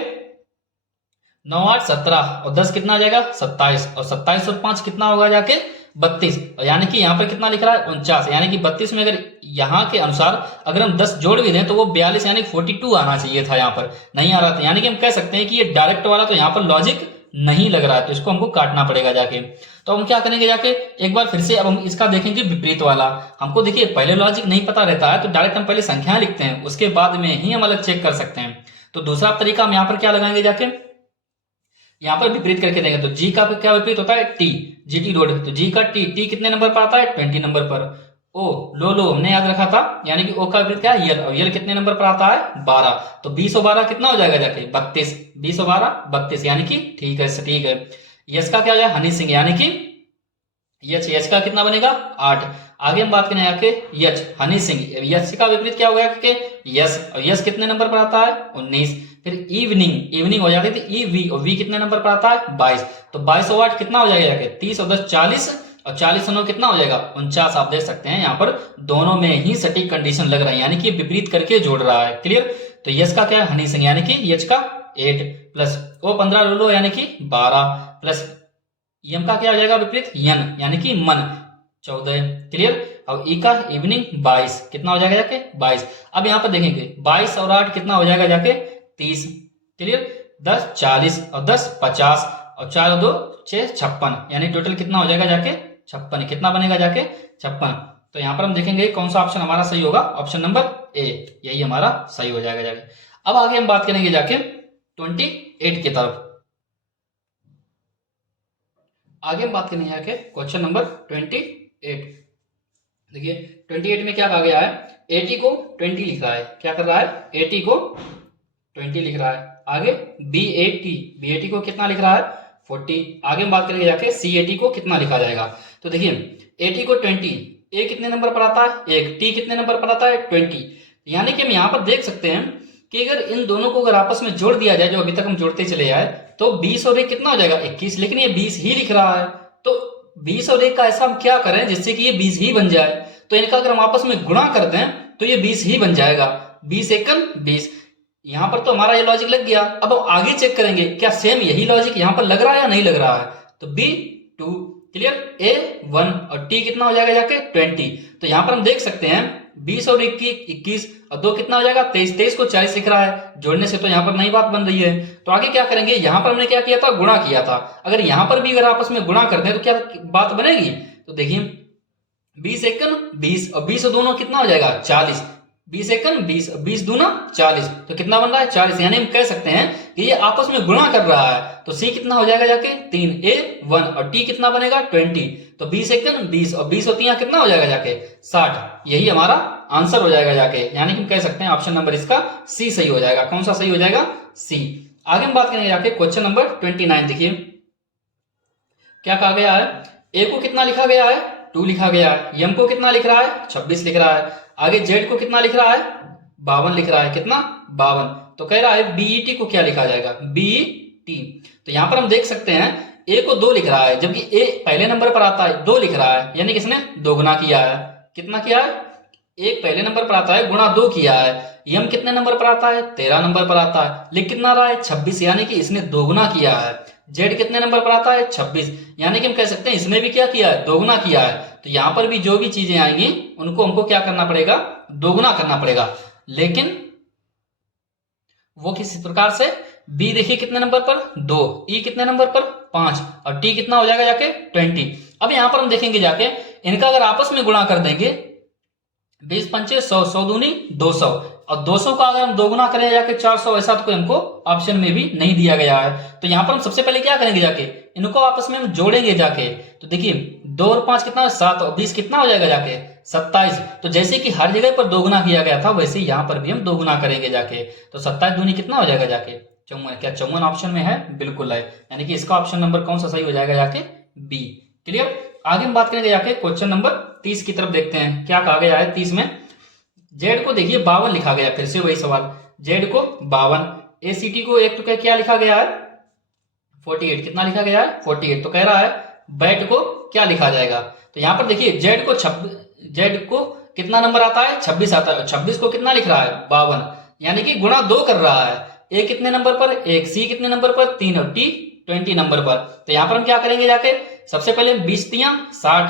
9 8 17, और 10 कितना आ जाएगा 27, और 27 और 5 कितना होगा जाके 32, यानी कि यहाँ पर कितना लिख रहा है 49, यानी कि 32 में अगर यहाँ के अनुसार अगर हम 10 जोड़ भी दें तो वो 42 यानी 42 आना चाहिए था, यहाँ पर नहीं आ रहा था, यानी कि हम कह सकते हैं कि ये डायरेक्ट वाला तो यहाँ पर लॉजिक नहीं लग रहा है, तो इसको हमको काटना पड़ेगा जाके। तो हम क्या करेंगे जाके एक बार फिर से अब हम इसका देखेंगे विपरीत वाला। हमको देखिए पहले लॉजिक नहीं पता रहता है तो डायरेक्ट हम पहले संख्याएं लिखते हैं, उसके बाद में ही हम अलग चेक कर सकते हैं। तो दूसरा तरीका हम यहाँ पर क्या लगाएंगे जाके, यहाँ पर विपरीत करके देंगे। तो जी का क्या विपरीत होता है टी, जीटी रोड, तो जी का टी, टी कितने नंबर पर आता है 20 नंबर पर। ओ लो हमने याद रखा था, यानी कि ओ का विपरीत क्या है यल, और यल कितने नंबर पर आता है 12, तो 20 और 12 कितना हो जाएगा जाके 32, 20 और 12 32, यानी कि ठीक है ठीक है। यस का क्या हो जाएगा हनी सिंह, यानी कि यच, यच का कितना बनेगा 8। आगे हम बात करें जाके यच हनी सिंह, यच का विपरीत क्या हो गया कि यस, और यस कितने नंबर पर आता है 19, फिर इवनिंग, इवनिंग हो जाती थी ई वी, और वी कितने नंबर पर आता है 22, तो 22 और 8 कितना हो जाएगा जाके 30, और 10 40, और 40 और 9 कितना हो जाएगा 49। आप देख सकते हैं यहाँ पर दोनों में ही सटीक कंडीशन लग रहा है, यानी कि विपरीत करके जोड़ रहा है, क्लियर। तो यस का क्या है हनी सिंह, यानी कि यच का 8 प्लस ओ 15 लो यानी कि 12, प्लस यम का क्या हो जाएगा विपरीत यन, यानी कि मन 14, क्लियर। और ई का इवनिंग 22 कितना हो जाएगा जाके 22। अब यहाँ पर देखेंगे 22 और 8 कितना हो जाएगा जाके 30, क्लियर। 10 40, और 10 50, और 4 और 2 6 56, यानी टोटल कितना हो जाएगा जाके 56, कितना बनेगा जाके 56। तो यहाँ पर हम देखेंगे कौन सा ऑप्शन हमारा सही होगा, ऑप्शन नंबर ए, यही हमारा सही हो जाएगा जाके। अब आगे हम बात करेंगे जाके 28 की तरफ। आगे हम बात करेंगे जाके क्वेश्चन नंबर 28। देखिए 28 में क्या कहा गया है 80 को 20 लिख रहा है, क्या कर रहा है 80 को 20 लिख रहा है। आगे B80 को कितना लिख रहा है 40। आगे हम बात करेंगे जाके C80 को कितना लिखा जाएगा। तो देखिए 80 को 20, ए कितने नंबर पर आता है 1, टी कितने नंबर पर आता है 20, यानी कि हम यहाँ पर देख सकते हैं कि अगर इन दोनों को अगर आपस में जोड़ दिया जाए जो अभी तक हम जोड़ते चले आए तो 20 और 1 कितना हो जाएगा 21, लेकिन ये 20 ही लिख रहा है। तो 20 और 1 का ऐसा हम क्या करें जिससे कि ये 20 ही बन जाए, तो इनका अगर हम आपस में गुणा कर दें तो ये 20 ही बन जाएगा, 20 एकम 20। यहाँ पर तो हमारा ये लॉजिक लग गया। अब हम आगे चेक करेंगे क्या सेम यही लॉजिक यहाँ पर लग रहा है या नहीं लग रहा है। तो B2 क्लियर, A1 और T कितना हो जाएगा जाके 20। तो यहाँ पर हम देख सकते हैं 20 और 21 और 2 कितना हो जाएगा 23, 23 को 40 लिख रहा है, जोड़ने से तो यहाँ पर नई बात बन रही है। तो आगे क्या करेंगे, यहाँ पर हमने क्या किया था, गुणा किया था, अगर यहाँ पर भी अगर आपस में गुणा करते हैं तो क्या बात बनेगी, तो देखिए 20 एकन 20 और 20 दोनों कितना हो जाएगा 40, 20 एकन 20, 20 दूना 40, तो कितना बन रहा है 40, यानी हम कह सकते हैं कि ये आपस में गुणा कर रहा है। तो सी कितना हो जाएगा जाके 3, ए 1 और टी कितना बनेगा 20, तो 20 एकन 20 और 20 होती है कितना हो जाएगा जाके 60, यही हमारा आंसर हो जाएगा जाके, यानी कि हम कह सकते हैं ऑप्शन नंबर इसका सी सही हो जाएगा। कौन सा सही हो जाएगा, सी। आगे हम बात करेंगे जाके क्वेश्चन नंबर 29, देखिए क्या कहा गया है, ए को कितना लिखा गया है 2 लिखा गया है, एम को कितना लिख रहा है 26 लिख रहा है, आगे जेड को कितना लिख रहा है 52 लिख रहा है, कितना 52, तो कह रहा है बीईटी को क्या लिखा जाएगा बीईटी। तो यहां पर हम देख सकते हैं ए को 2 लिख रहा है, जबकि ए पहले नंबर पर आता है 2 लिख रहा है, यानी कि इसने दोगुना किया है, कितना किया है, एक पहले नंबर पर आता है गुणा 2 किया है, यम कितने नंबर पर आता है 13 नंबर पर आता है, लिख कितना रहा है 26, यानी कि इसने दोगुना किया है। जेड कितने नंबर पर आता है 26, यानी कि हम कह सकते हैं इसने भी क्या किया है दोगुना किया है। तो यहां पर भी जो भी चीजें आएंगी उनको हमको क्या करना पड़ेगा, दोगुना करना पड़ेगा, लेकिन वो किस प्रकार से, बी देखिए कितने नंबर पर 2, ई कितने नंबर पर 5 और टी कितना हो जाएगा जाके 20। अब यहां पर हम देखेंगे जाके इनका अगर आपस में गुणा कर देंगे 20 पंचे 100, 100 दूनी 200 और 200 का अगर हम दोगुना करें जाके 400, ऐसा तो कोई हमको ऑप्शन में भी नहीं दिया गया है। तो यहां पर हम सबसे पहले क्या करेंगे जाके इनको आपस में हम जोड़ेंगे जाके, तो देखिए 2 और 5 कितना 7 और 20 कितना हो जाएगा जाके 27। तो जैसे कि हर जगह पर दोगुना किया गया था वैसे यहां पर भी हम दोगुना करेंगे जाके, तो 27 दूनी कितना हो जाएगा जाके 54। क्या 54 ऑप्शन में है, बिल्कुल है, यानी कि इसका ऑप्शन नंबर कौन सा सही हो जाएगा जाके बी। क्लियर। आगे हम बात करेंगे जाके क्वेश्चन नंबर 30 की तरफ देखते हैं क्या कहा गया है 30 में। जेड को देखिए 52 लिखा गया, फिर से वही सवाल, जेड को 52, एसीटी को एक तो क्या लिखा गया है 48, कितना लिखा गया है 48, तो कह रहा है बैट को क्या लिखा जाएगा। तो यहां पर देखिए जेड को कितना नंबर आता है 26 आता है, 26 को कितना लिख रहा है 52, यानी कि गुणा 2 कर रहा है, ए कितने नंबर पर 1, सी कितने नंबर पर 3 और टी 20 नंबर पर। तो यहां पर हम क्या करेंगे जाके सबसे पहले 20 तियां 60,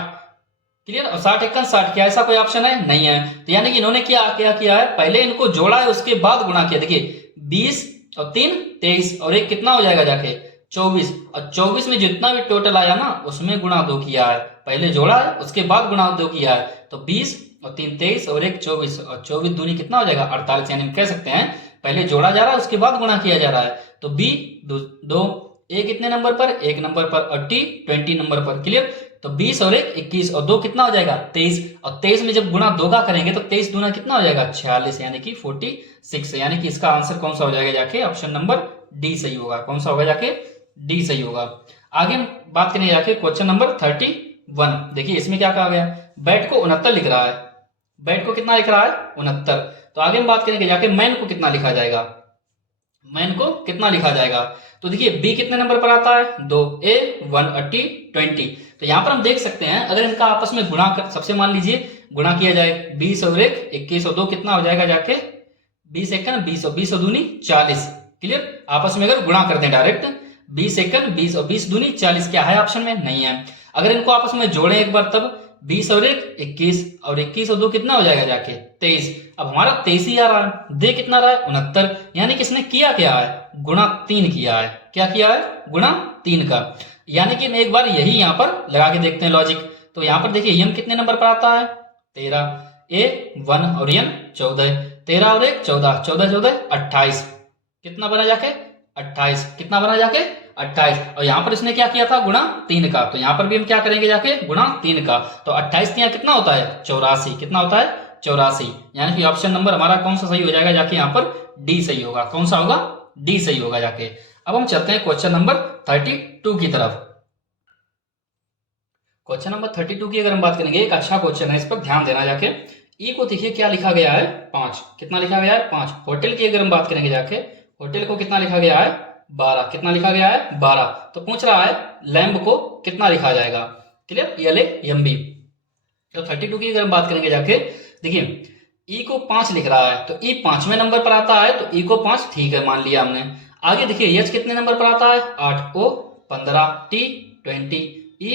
क्लियर, और 60 एकन 60, क्या ऐसा कोई ऑप्शन है, नहीं है। तो यानी कि इन्होंने क्या किया है, पहले इनको जोड़ा है उसके बाद गुणा किया। देखिए 20 और 3 23 और 1 कितना हो जाएगा जाके 24, और 24 में जितना भी टोटल आया ना उसमें गुणा 2 किया है, पहले जोड़ा है उसके बाद गुणा 2 किया है। तो 20 और 3 23 और 1 24 और 24 दूनी कितना हो जाएगा 48, यानी हम कह सकते हैं पहले जोड़ा जा रहा है उसके बाद गुणा किया जा रहा है। तो बी 2, ए कितने नंबर पर 1 नंबर पर और टी 20 नंबर पर। क्लियर। तो 20 और 1 21 और 2 कितना हो जाएगा 23, और 23 में जब गुणा 2 का करेंगे तो 23 दूना कितना हो जाएगा 46, यानी कि 46, यानी कि इसका आंसर कौन सा हो जाएगा जाके ऑप्शन नंबर डी सही होगा। कौन सा होगा जाके डी सही होगा। आगे हम बात करेंगे जाके क्वेश्चन नंबर 31। देखिए इसमें क्या कहा गया, बैट को 69 लिख रहा है, बैट को कितना लिख रहा है 69। तो आगे हम बात करेंगे जाके मैन को कितना लिखा जाएगा, मैन को कितना लिखा जाएगा। तो देखिए बी कितने नंबर पर आता है 2, ए 1 और टी 20। तो यहां पर हम देख सकते हैं अगर इनका आपस में गुणा कर, सबसे मान लीजिए गुणा किया जाए 20 और 1 21 और 2 कितना हो जाएगा जाके 20 एकन 20 और 20 और दूनी 40। क्लियर। आपस में अगर गुणा करते हैं डायरेक्ट 20 एकन 20 और 20 दूनी 40, क्या है ऑप्शन में, नहीं है। अगर इनको आपस में जोड़े एक बार तब 20 और 1 21 और 21 और 2 कितना हो जाएगा जाके 23। अब हमारा 23 ही आ रहा है, दे कितना रहा है 69, यानी कि इसने किया क्या है गुणा 3 किया है। क्या किया है गुणा 3 का, यानी कि एक बार यही यहां पर लगा के देखते हैं लॉजिक। तो यहां पर देखिए यम कितने नंबर पर आता है 13, ए 1 और यम 14, 13 और 1 14, 14 14 28, कितना बना जाके 28, कितना बना जाके 28। और यहां पर इसने क्या किया था गुणा 3 का, तो यहां पर भी हम क्या करेंगे जाके गुणा 3 का। तो 28 यहाँ कितना होता है 84, कितना होता है 84, यानी कि ऑप्शन नंबर हमारा कौन सा सही हो जाएगा जाके यहाँ पर डी सही होगा। कौन सा होगा डी सही होगा जाके। अब हम चलते हैं क्वेश्चन नंबर 32 की तरफ। क्वेश्चन नंबर 32 की अगर हम बात करेंगे, एक अच्छा क्वेश्चन है, इस पर ध्यान देना जाके। ई को देखिए क्या लिखा गया है 5, कितना लिखा गया है 5। होटल की अगर हम बात करेंगे जाके, होटल को कितना लिखा गया है 12, कितना लिखा गया है 12। तो पूछ रहा है लैम्ब को कितना लिखा जाएगा। Clear, LAMB। तो 32 की अगर हम बात करेंगे जाके, देखिए ई को 5 लिख रहा है, तो ई 5वें नंबर पर आता है, तो ई को 5 ठीक है मान लिया हमने। आगे देखिए एच कितने नंबर पर आता है 8, ओ 15, टी 20, ई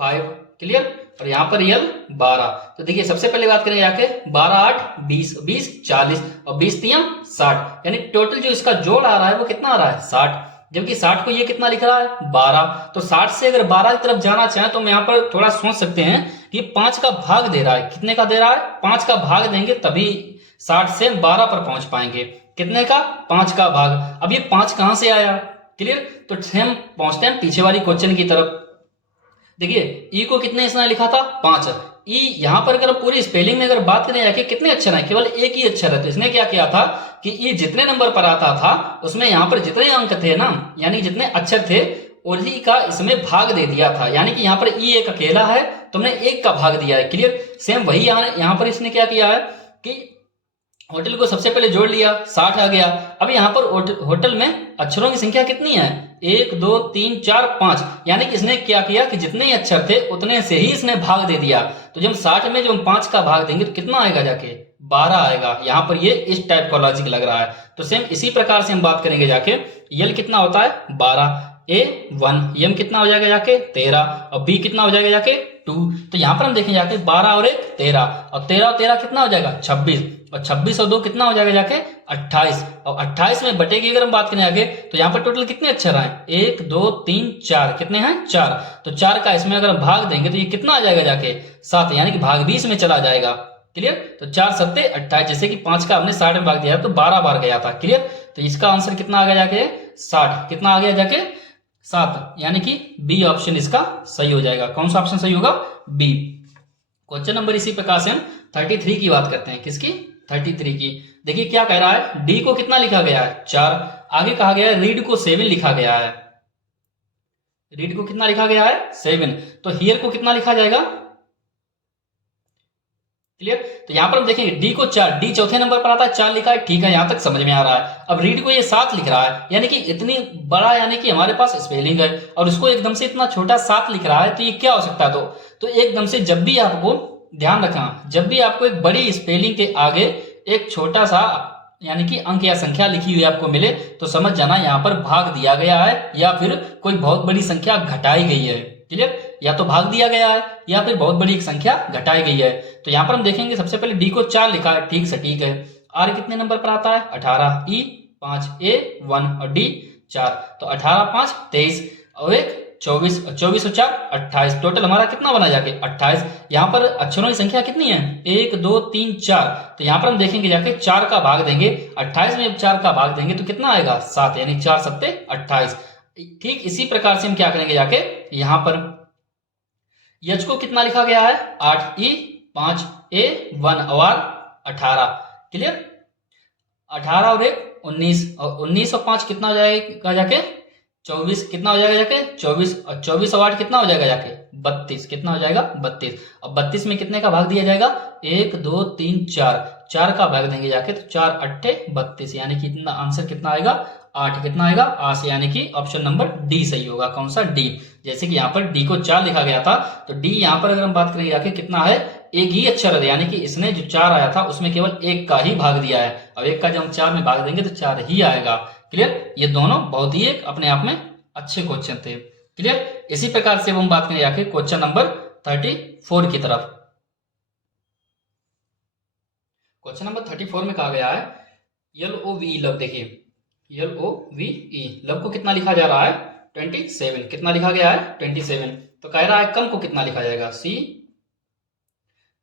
5। क्लियर। और यहाँ पर रियल 12। तो देखिए सबसे पहले बात करेंगे आके 12 8 20, 20 40 और 20 3 60, यानी टोटल जो इसका जोड़ आ रहा है वो कितना आ रहा है 60, जबकि 60 को ये कितना लिख रहा है 12। तो 60 से अगर 12 की तरफ जाना चाहें तो हम यहाँ पर थोड़ा सोच सकते हैं कि 5 का भाग दे रहा है। कितने का दे रहा है 5 का भाग देंगे तभी 60 से 12 पर पहुंच पाएंगे। कितने का 5 का भाग। अब ये 5 कहां से आया, क्लियर। तो हम पहुंचते हैं पीछे वाली क्वेश्चन की तरफ। देखिए ई को कितने इसने लिखा था 5। ई यहां पर अगर पूरी स्पेलिंग में अगर बात करें जाके कितने अक्षर हैं, केवल एक ही अक्षर है। तो इसने क्या किया था कि ई जितने नंबर पर आता था उसमें यहां पर जितने अंक थे ना, यानी जितने अक्षर थे उन्हीं का इसमें भाग दे दिया था। यानी कि यहाँ पर ई एक अकेला है, तुमने एक का भाग दिया है, क्लियर। सेम वही यहाँ पर इसने क्या किया है कि होटल को सबसे पहले जोड़ लिया, 60 आ गया। अब यहाँ पर होटल में अक्षरों की संख्या कितनी है 1 2 3 4 5, यानी कि इसने क्या किया कि जितने ही अक्षर थे उतने से ही इसने भाग दे दिया। तो जब 60 में जो हम 5 का भाग देंगे तो कितना आएगा जाके 12 आएगा। यहाँ पर ये इस टाइप का लॉजिक लग रहा है। तो सेम इसी प्रकार से हम बात करेंगे जाके यल कितना होता है 12, ए 1, यम कितना हो जाएगा जाके 13 और बी कितना हो जाएगा जाके 2। तो यहाँ पर हम देखें जाके 12 और 1 13 और 13 और 13 कितना हो जाएगा 26 और 26 और 2 कितना हो जाएगा जाके 28 और 28 में बटे की अगर हम बात करें आगे तो यहाँ पर टोटल कितने अक्षर हैं 1 2 3 4, कितने हैं 4। तो 4 का इसमें अगर हम भाग देंगे तो ये कितना आ जाएगा जाके 7, यानी कि भाग 20 में चला जाएगा, क्लियर। तो 4 7 28, जैसे कि 5 का हमने 60 में भाग दिया तो 12 बार गया था, क्लियर। तो इसका आंसर कितना आ गया जाके 60, कितना आ गया जाके 7, यानी कि बी ऑप्शन इसका सही हो जाएगा। कौन सा ऑप्शन सही होगा बी। क्वेश्चन नंबर इसी प्रकार से हम 33 की बात करते हैं, किसकी 33 की। देखिए क्या कह रहा है डी को कितना लिखा गया है 4, आगे कहा गया है रीड को 7 लिखा गया है। रीड को कितना लिखा गया है 7, तो हियर को कितना लिखा जाएगा, क्लियर। तो यहां पर हम देखेंगे डी को 4, डी चौथे नंबर पर आता है 4 लिखा है, ठीक है यहां तक समझ में आ रहा है। अब रीड को ये 7 लिख रहा है, यानी कि इतनी बड़ा, यानी कि हमारे पास स्पेलिंग है और उसको एकदम से इतना छोटा 7 लिख रहा है, तो ये क्या हो सकता है। तो एकदम से जब भी आपको ध्यान रखना, जब भी आपको एक बड़ी स्पेलिंग के आगे एक छोटा सा यानी कि अंक या संख्या लिखी हुई आपको मिले तो समझ जाना यहाँ पर भाग दिया गया है या फिर कोई बहुत बड़ी संख्या घटाई गई है, क्लियर। या तो भाग दिया गया है या फिर बहुत बड़ी एक संख्या घटाई गई है। तो यहाँ पर हम देखेंगे सबसे पहले डी को 4 लिखा है, ठीक से ठीक है। आर कितने नंबर पर आता है 18, ई 5, ए 1 और डी 4, तो 18 5 23 और 1 24 और 24 और 4 28, टोटल हमारा कितना बना जाके 28। यहाँ पर अक्षरों की संख्या कितनी है 1 2 3 4, तो यहाँ पर हम देखेंगे जाके 4 का भाग देंगे, 28 में 4 का भाग देंगे तो कितना आएगा 7, यानी 4 7 28। ठीक इसी प्रकार से हम क्या करेंगे जाके यहाँ पर यच को कितना लिखा गया है 8, ई 5, ए 1 और 18, क्लियर। 18 और 1 19 और 19 और 5 कितना हो जाएगा जाके 24, कितना हो जाएगा जाके 24 और 24 और 8 कितना हो जाएगा जाके 32, कितना हो जाएगा 32। और 32 में कितने का भाग दिया जाएगा 1 2 3 4, 4 का भाग देंगे जाके तो 4 8 32, यानी कि इतना आंसर कितना आएगा 8, कितना आएगा 8, यानी कि ऑप्शन नंबर डी सही होगा। कौन सा डी। जैसे कि यहाँ पर डी को 4 लिखा गया था तो डी यहाँ पर अगर हम बात करेंगे जाके कितना है एक ही अक्षर है, यानी कि इसने जो 4 आया था उसमें केवल 1 का ही भाग दिया है। अब 1 का जब हम 4 में भाग देंगे तो 4 ही आएगा, क्लियर। ये दोनों बहुत ही एक अपने आप में अच्छे क्वेश्चन थे, क्लियर। इसी प्रकार से हम बात करें जाके क्वेश्चन नंबर 34 की तरफ। क्वेश्चन नंबर 34 में कहा गया है LOVE लव। देखिए LOVE लव को कितना लिखा जा रहा है 27, कितना लिखा गया है 27। तो कह रहा है कम को कितना लिखा जाएगा C,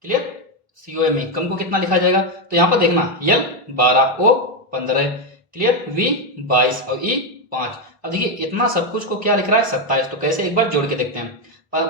क्लियर COME, कम को कितना लिखा जाएगा। तो यहाँ पर देखना L 12, O 15, क्लियर, V 22 और E 5। अब देखिए इतना सब कुछ को क्या लिख रहा है 27, तो कैसे एक बार जोड़ के देखते हैं।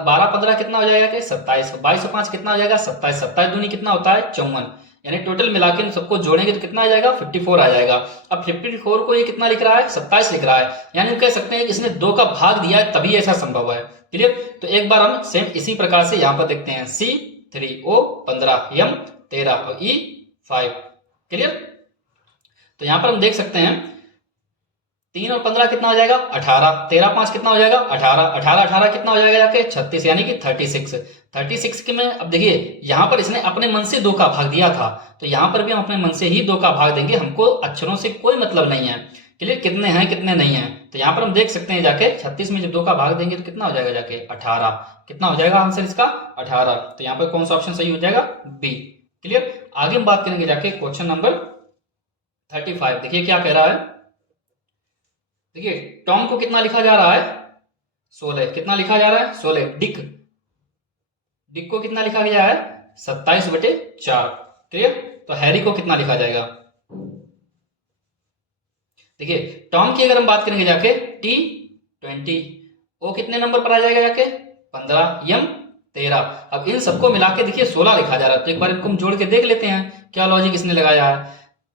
12 15 कितना हो जाएगा 27, 22 और 5 कितना हो जाएगा 27, 27 दूनी कितना होता है 54, यानी टोटल मिला के सबको जोड़ेंगे तो कितना आ जाएगा 54 आ जाएगा। अब 54 को ये कितना लिख रहा है 27 लिख रहा है, यानी हम कह सकते हैं कि इसने 2 का भाग दिया है तभी ऐसा संभव है, क्लियर। तो एक बार हम सेम इसी प्रकार से यहाँ पर देखते हैं C 3, O 15, M 13 और E 5, क्लियर। तो यहाँ पर हम देख सकते हैं 3 और 15 कितना हो जाएगा 18, 13 5 कितना हो जाएगा 18, 18 18 कितना हो जाएगा जाके 36, यानी कि 36 के में। अब देखिए यहाँ पर इसने अपने मन से 2 का भाग दिया था तो यहाँ पर भी हम अपने मन से ही 2 का भाग देंगे, हमको अक्षरों से कोई मतलब नहीं है, क्लियर, कितने हैं कितने नहीं है। तो यहाँ पर हम देख सकते हैं जाके 36 में जब 2 का भाग देंगे तो कितना हो जाएगा जाके 18। कितना हो जाएगा आंसर इसका 18। तो यहाँ पर कौन सा ऑप्शन सही हो जाएगा बी। क्लियर। आगे हम बात करेंगे जाके क्वेश्चन नंबर 35। देखिए क्या कह रहा है। देखिए टॉम को कितना लिखा जा रहा है 16। कितना लिखा जा रहा है 16। डिक को कितना लिखा गया है 27/4। क्लियर। तो हैरी को कितना लिखा जाएगा। देखिए टॉम की अगर हम बात करेंगे जाके T20, ओ कितने नंबर पर आ जाएगा जाके 15, यम 13। अब इन सबको मिला के देखिए 16 लिखा जा रहा है। तो एक बार इनको हम जोड़ के देख लेते हैं क्या लॉजिक इसने लगाया है।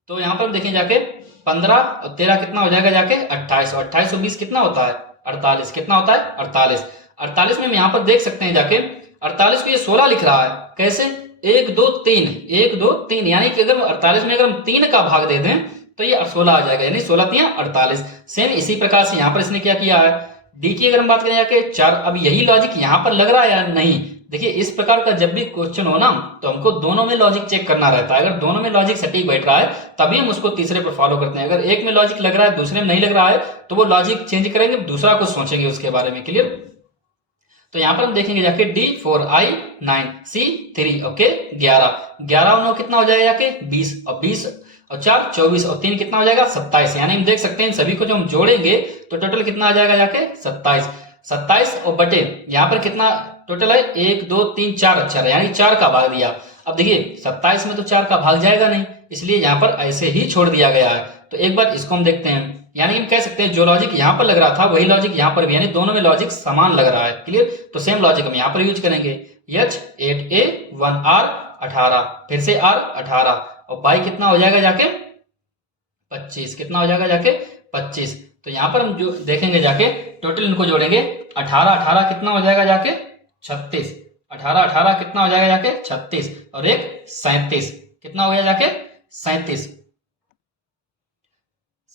तो यहाँ पर हम देखें जाके 15 और 13 कितना हो जाएगा जाके 28, और 28 और 20 कितना होता है 48। कितना होता है 48। 48 में हम यहाँ पर देख सकते हैं जाके 48 को ये 16 लिख रहा है। कैसे 1 2 3 1 2 3, यानी कि अगर 48 में अगर हम 3 का भाग दे दें तो ये 16 आ जाएगा, यानी 16 3 48। सेम इसी प्रकार से यहाँ पर इसने क्या किया है डी की अगर हम बात करें जाके 4। अब यही लॉजिक यहाँ पर लग रहा है या नहीं। देखिए इस प्रकार का जब भी क्वेश्चन हो ना तो हमको दोनों में लॉजिक चेक करना रहता है। अगर दोनों में लॉजिक सटीक बैठ रहा है तभी हम उसको तीसरे पर फॉलो करते हैं। अगर एक में लॉजिक लग रहा है दूसरे में नहीं लग रहा है तो वो लॉजिक चेंज करेंगे, दूसरा कुछ सोचेंगे उसके बारे में। क्लियर। तो यहाँ पर हम देखेंगे जाके D4 I 9 C3 ओके 11 और 9 कितना हो जाएगा जाके 20, और 20 और 4 24 और 3 कितना हो जाएगा 27। यानी हम देख सकते हैं सभी को जो हम जोड़ेंगे तो टोटल कितना आ जाएगा जाके 27 और बटे यहाँ पर कितना टोटल है 1 2 3 4 अक्षर है, यानी 4 का भाग दिया। अब देखिए 27 में तो 4 का भाग जाएगा नहीं, इसलिए यहाँ पर ऐसे ही छोड़ दिया गया है। तो एक बार इसको हम देखते हैं, यानी हम कह सकते हैं जो लॉजिक यहाँ पर लग रहा था वही लॉजिक यहाँ पर भी, यानी दोनों में लॉजिक समान लग रहा है। क्लियर। तो सेम लॉजिक हम यहाँ पर यूज करेंगे। H 8A 1R 18, फिर से R 18 और बाई कितना हो जाएगा जाके 25। कितना हो जाएगा जाके 25। तो यहाँ पर हम जो देखेंगे जाके टोटल इनको जोड़ेंगे 18 18 कितना हो जाएगा जाके 36। 18 18 कितना हो जाएगा जाके 36 और एक 37 कितना हो गया जाके 37।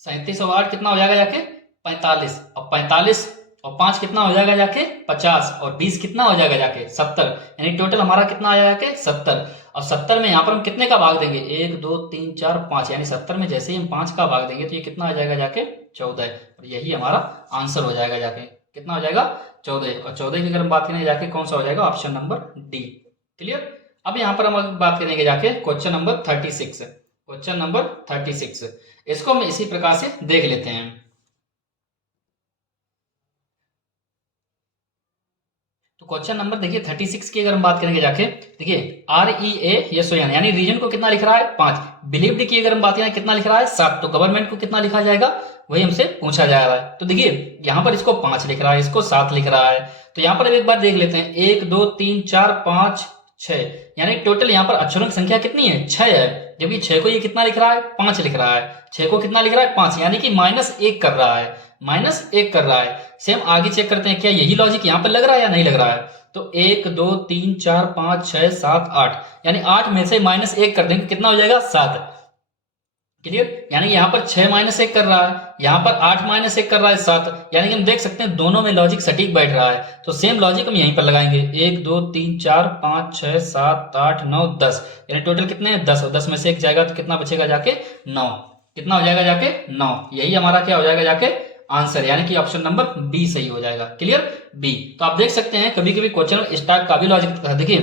37 और 8 कितना हो जाएगा जाके 45, और 45 और 5 कितना हो जाएगा जाके 50, और 20 कितना हो जाएगा जाके 70। यानी टोटल हमारा कितना आया जाके 70। और 70 में यहाँ पर हम कितने का भाग देंगे 1 2 3 4 5, यानी 70 में जैसे ही हम 5 का भाग देंगे तो ये कितना आ जाएगा जाके 14, और यही हमारा आंसर हो जाएगा जाके कितना हो जाएगा 14। और 14 की अगर हम बात करेंगे जाके कौन सा हो जाएगा ऑप्शन नंबर डी। क्लियर। अब यहाँ पर हम बात करेंगे जाके क्वेश्चन नंबर 36। क्वेश्चन नंबर 36 इसको हम इसी प्रकार से देख लेते हैं। तो क्वेश्चन नंबर देखिए 36 की अगर हम बात करेंगे जाके देखिए REA यानी रीजन को कितना लिख रहा है 5, बिलीव्ड की अगर हम बात करें कितना लिख रहा है 7, तो गवर्नमेंट को कितना लिखा जाएगा वही हमसे पूछा जा रहा है। तो देखिए यहाँ पर इसको 5 लिख रहा है, इसको 7 लिख रहा है। तो यहाँ पर एक बार देख लेते हैं 1 2 3 4 5 6, यानी टोटल यहाँ पर अक्षरों की संख्या कितनी है 6 है, जबकि 6 को ये कितना लिख रहा है 5 लिख रहा है। 6 को कितना लिख रहा है 5, यानी कि -1 कर रहा है, -1 कर रहा है। सेम आगे चेक करते हैं क्या यही लॉजिक यहाँ पर लग रहा है या नहीं लग रहा है। तो 1 2 3 4 5 6 7 8, यानी 8 में से -1 कर देंगे कितना हो जाएगा 7। क्लियर। यानी यहाँ पर 6 -1 कर रहा है, यहाँ पर 8 -1 कर रहा है 7, यानी कि हम देख सकते हैं दोनों में लॉजिक सटीक बैठ रहा है। तो सेम लॉजिक हम यहीं पर लगाएंगे 1 2 3 4 5 6 7 8 9 10, यानी टोटल कितने हैं 10, और 10 में से 1 जाएगा तो कितना बचेगा जाके 9। कितना हो जाएगा जाके 9, यही हमारा क्या हो जाएगा जाके आंसर, यानी कि ऑप्शन नंबर बी सही हो जाएगा। Clear B. तो आप देख सकते हैं कभी कभी क्वेश्चन इस टाइप का भी लॉजिक देखिए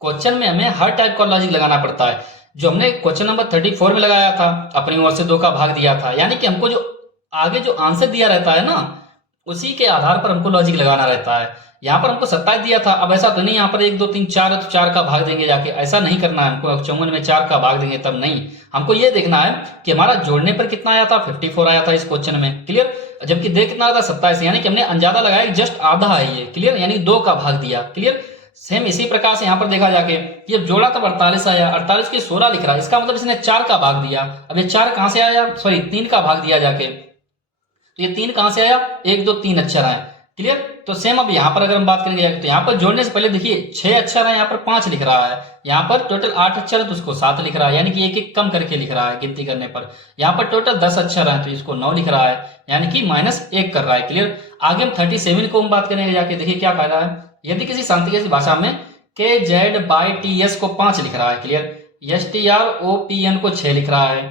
क्वेश्चन में हमें हर टाइप का लॉजिक लगाना पड़ता है। जो हमने क्वेश्चन नंबर 34 में लगाया था अपनी ओर से 2 का भाग दिया था, यानी कि हमको जो आगे जो आंसर दिया रहता है ना उसी के आधार पर हमको लॉजिक लगाना रहता है। यहाँ पर हमको 27 दिया था, अब ऐसा तो नहीं यहाँ पर 1 2 3 4 है तो 4 का भाग देंगे जाके, ऐसा नहीं करना है हमको। 54 में 4 का भाग देंगे तब नहीं, हमको ये देखना है कि हमारा जोड़ने पर कितना आया था 54 आया था इस क्वेश्चन में। क्लियर। जबकि देख कितना आया था 27, यानी कि हमने अंदाजा लगाया जस्ट आधा है ये। क्लियर। यानी 2 का भाग दिया। क्लियर। सेम इसी प्रकार से यहाँ पर देखा जाके ये जोड़ा तब 48 आया, 48 की 16 लिख रहा है, इसका मतलब इसने 4 का भाग दिया। अब ये 4 कहां से आया, सॉरी 3 का भाग दिया जाके, तो ये 3 कहां से आया 1 2 3 अक्षर आए। क्लियर। तो सेम अब यहाँ पर अगर हम बात करेंगे तो यहाँ पर जोड़ने से पहले देखिए 6 अक्षर है, यहाँ पर 5 लिख रहा है, यहाँ पर टोटल 8 अक्षर है तो उसको 7 लिख रहा है, यानी कि एक एक कम करके लिख रहा है गिनती करने पर। यहाँ पर टोटल 10 अक्षर है तो इसको 9 लिख रहा है, यानी कि -1 कर रहा है। क्लियर। आगे हम 37 को हम बात करेंगे जाके, देखिए क्या कह रहा है, यदि किसी शांति की भाषा में KZ/TS को 5 लिख रहा है। क्लियर। STROPN को 6 लिख रहा है,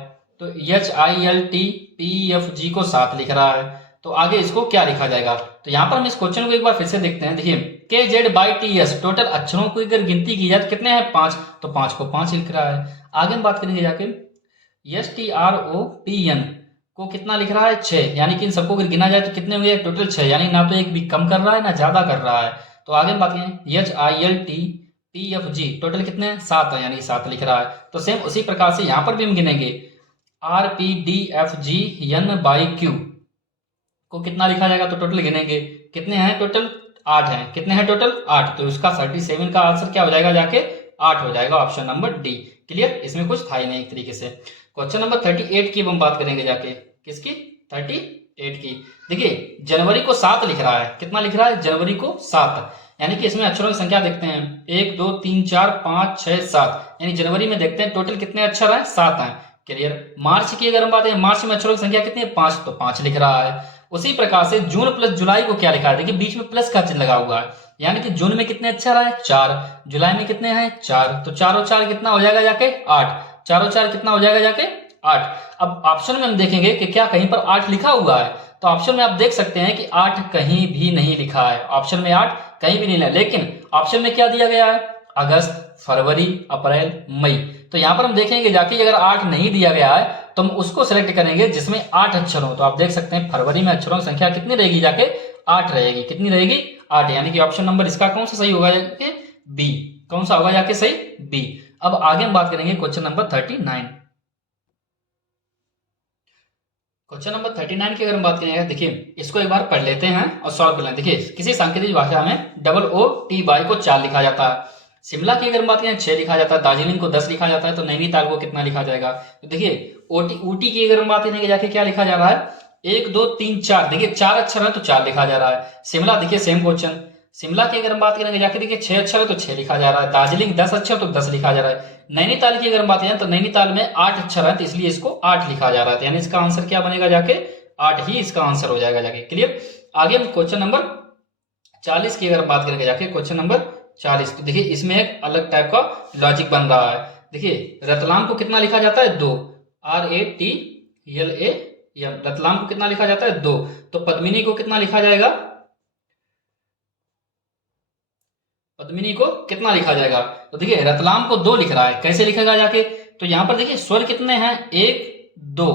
तो HILTPFG को 7 लिख रहा है, तो आगे इसको क्या लिखा जाएगा। तो यहाँ पर हम इस क्वेश्चन को एक बार फिर से देखते हैं। देखिए KZ/TS टोटल अक्षरों की अगर गिनती की जाए तो कितने हैं 5, तो 5 को 5 लिख रहा है। आगे हम बात करेंगे जाके STROPN को कितना लिख रहा है 6, यानी कि इन सबको अगर गिना जाए तो कितने हुए टोटल 6, यानी ना तो एक भी कम कर रहा है ना ज्यादा कर रहा है। तो आगे हम बात करें HILTTFG टोटल कितने हैं 7 है, यानी 7 लिख रहा है। तो सेम उसी प्रकार से यहाँ पर भी हम गिनेंगे RPDFGN/Q को कितना लिखा जाएगा, तो टोटल गिनेंगे कितने हैं टोटल 8 हैं। कितने हैं टोटल 8, तो इसका 37 का आंसर क्या हो जाएगा जाके 8 हो जाएगा, ऑप्शन नंबर डी। क्लियर, इसमें कुछ था ही नहीं एक तरीके से। क्वेश्चन नंबर 38 की हम बात करेंगे जाके, किसकी 38 की। देखिए जनवरी को 7 लिख रहा है, कितना लिख रहा है जनवरी को 7, यानी कि इसमें अक्षरों की संख्या देखते हैं 1 2 3 4 5 6 7, यानी जनवरी में देखते हैं टोटल कितने अक्षर हैं 7 हैं। क्लियर। मार्च की अगर हम बात करें, मार्च में अक्षरों की संख्या कितनी है 5, तो 5 लिख रहा है। उसी प्रकार से जून प्लस जुलाई को क्या लिखा है, देखिए बीच में प्लस का चिन्ह लगा हुआ है, यानी कि जून में कितने अक्षर है 4, जुलाई में कितने हैं 4, तो 4 और 4 कितना हो जाएगा जाके 8, 4 और 4 कितना हो जाएगा जाके 8। अब ऑप्शन में हम देखेंगे कि क्या कहीं पर 8 लिखा हुआ है, तो ऑप्शन में आप देख सकते हैं कि 8 कहीं भी नहीं लिखा है, ऑप्शन में 8 कहीं भी नहीं लिखा, लेकिन ऑप्शन में क्या दिया गया है अगस्त, फरवरी, अप्रैल, मई। तो यहां पर हम देखेंगे जाके अगर 8 नहीं दिया गया है तो हम उसको सिलेक्ट करेंगे जिसमें 8 अक्षर हो। तो आप देख सकते हैं फरवरी में अक्षरों की संख्या कितनी रहेगी जाके 8 रहेगी। कितनी रहेगी 8, यानी कि ऑप्शन नंबर इसका कौन सा सही होगा जाके बी। कौन सा होगा जाके सही बी। अब आगे हम बात करेंगे क्वेश्चन नंबर 39। क्वेश्चन नंबर 39 की अगर हम बात करेंगे, देखिए इसको एक बार पढ़ लेते हैं और सॉल्व कर लें। देखिए किसी सांकेतिक भाषा में OOTY को 4 लिखा जाता है, शिमला की अगर हम बात करें 6 लिखा जाता है, दार्जिलिंग को 10 लिखा जाता है, तो नैनीताल को कितना लिखा जाएगा। तो देखिए ऊटी की अगर हम बात करेंगे जाके क्या लिखा जा रहा है 1 2 3 4, देखिए 4 अक्षर है तो 4 लिखा जा रहा है। शिमला देखिए सेम क्वेश्चन, शिमला की अगर हम बात करेंगे जाके देखिए 6 अक्षर है तो 6 लिखा जा रहा है, दार्जिलिंग 10 अक्षर तो 10 लिखा जा रहा है। नैनीताल की अगर हम बात करें तो नैनीताल में 8 अक्षर है तो इसलिए इसको 8 लिखा जा रहा है, यानी इसका आंसर क्या बनेगा जाके 8 ही इसका आंसर हो जाएगा जाके। क्लियर। आगे हम क्वेश्चन नंबर 40 की अगर हम बात करेंगे जाके क्वेश्चन नंबर 40, तो देखिए इसमें एक अलग टाइप का लॉजिक बन रहा है। देखिए रतलाम को कितना लिखा जाता है 2, RATLAM, रतलाम को कितना लिखा जाता है 2, तो पद्मिनी को कितना लिखा जाएगा, पद्मिनी को कितना लिखा जाएगा। तो देखिए रतलाम को 2 लिख रहा है, कैसे लिखेगा जाके, तो यहां पर देखिए स्वर कितने हैं 1 2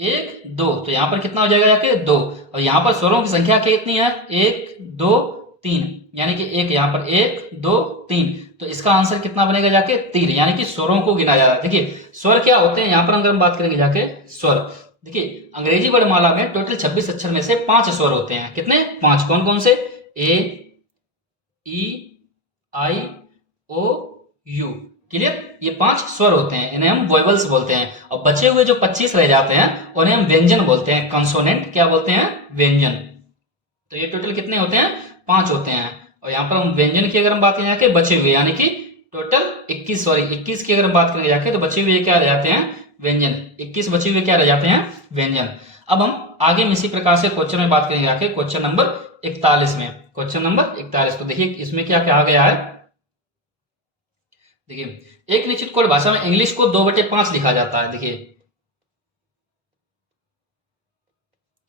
1 2, तो यहां पर कितना हो जाएगा जाके 2, और यहां पर स्वरों की संख्या कितनी है 1 2 3, यानी कि एक यहां पर 1 2 3, तो इसका आंसर कितना बनेगा जाके 3, यानी कि स्वरों को गिना जा रहा है। देखिए स्वर क्या होते हैं यहां पर अगर हम बात करेंगे जाके स्वर, देखिए अंग्रेजी वर्णमाला में टोटल 26 अक्षर में से 5 स्वर होते हैं। कितने 5, कौन कौन से A E I O U। Clear, ये 5 स्वर होते हैं, इन्हें हम वोवेल्स बोलते हैं, और बचे हुए जो 25 रह जाते हैं उन्हें हम व्यंजन बोलते हैं, कंसोनेंट क्या बोलते हैं व्यंजन। तो ये टोटल कितने होते हैं 5 होते हैं, और यहाँ पर हम व्यंजन की अगर हम बात करें जाके बचे हुए, यानी कि टोटल 21 की अगर हम बात करेंगे जाके तो बचे हुए क्या रह जाते हैं व्यंजन, 21 बचे हुए क्या रह जाते हैं व्यंजन। अब हम आगे में इसी प्रकार से क्वेश्चन में बात करेंगे जाके क्वेश्चन नंबर 41 में, क्वेश्चन नंबर 41, तो देखिए इसमें क्या कहा गया है। देखिए एक निश्चित कोड भाषा में इंग्लिश को 2/5 लिखा जाता है। देखिए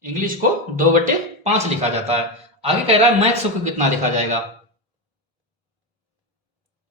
इंग्लिश को 2/5 लिखा जाता है। आगे कह रहा है मैथ्स को कितना लिखा जाएगा,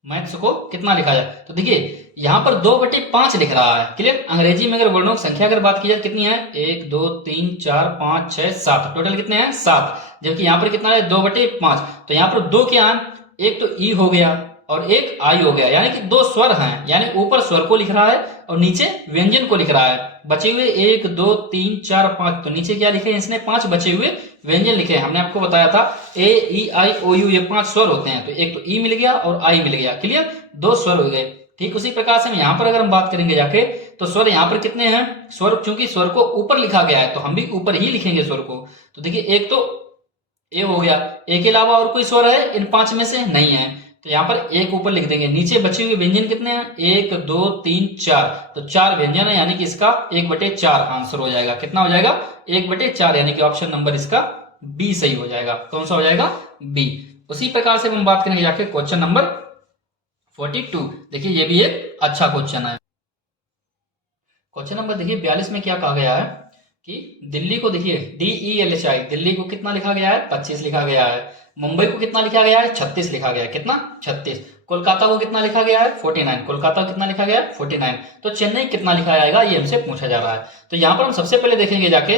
मैथ्स को कितना लिखा जाए, तो देखिए यहां पर 2/5 लिख रहा है। क्लियर। अंग्रेजी में अगर वर्णों की संख्या अगर बात की जाए कितनी है 1 2 3 4 5 6 7, टोटल कितने हैं 7, जबकि यहां पर कितना है 2/5, तो यहां पर 2 क्या है, एक तो ई हो गया और एक आई हो गया, यानी कि 2 स्वर हैं, यानी ऊपर स्वर को लिख रहा है और नीचे व्यंजन को लिख रहा है। बचे हुए 1 2 3 4 5, तो नीचे क्या लिखे इसने 5 बचे हुए व्यंजन लिखे हैं। हमने आपको बताया था A E I O U ये 5 स्वर होते हैं, तो एक तो ई मिल गया और आई मिल गया। क्लियर, 2 स्वर हो गए। ठीक उसी प्रकार से हम यहाँ पर अगर हम बात करेंगे जाके तो स्वर यहाँ पर कितने हैं, स्वर चूंकि स्वर को ऊपर लिखा गया है तो हम भी ऊपर ही लिखेंगे स्वर को। तो देखिए एक तो ए हो गया, ए के अलावा और कोई स्वर है इन 5 में से नहीं है, तो यहाँ पर एक ऊपर लिख देंगे। नीचे बचे हुए व्यंजन कितने हैं 1 2 3 4, तो 4 व्यंजन है, यानी कि इसका 1/4 आंसर हो जाएगा। कितना हो जाएगा 1/4, यानी कि ऑप्शन नंबर इसका बी सही हो जाएगा। कौन सा हो जाएगा बी। उसी प्रकार से हम बात करेंगे जाके क्वेश्चन नंबर 42। देखिए ये भी एक अच्छा क्वेश्चन है। क्वेश्चन नंबर देखिए 42 में क्या कहा गया है, कि दिल्ली को देखिए DELHI, दिल्ली को कितना लिखा गया है 25 लिखा गया है। मुंबई को कितना लिखा गया है 36 लिखा गया है, कितना 36। कोलकाता को कितना लिखा गया है 49, कोलकाता को कितना लिखा गया है 49। तो चेन्नई कितना लिखा जाएगा ये हमसे पूछा जा रहा है। तो यहाँ पर हम सबसे पहले देखेंगे जाके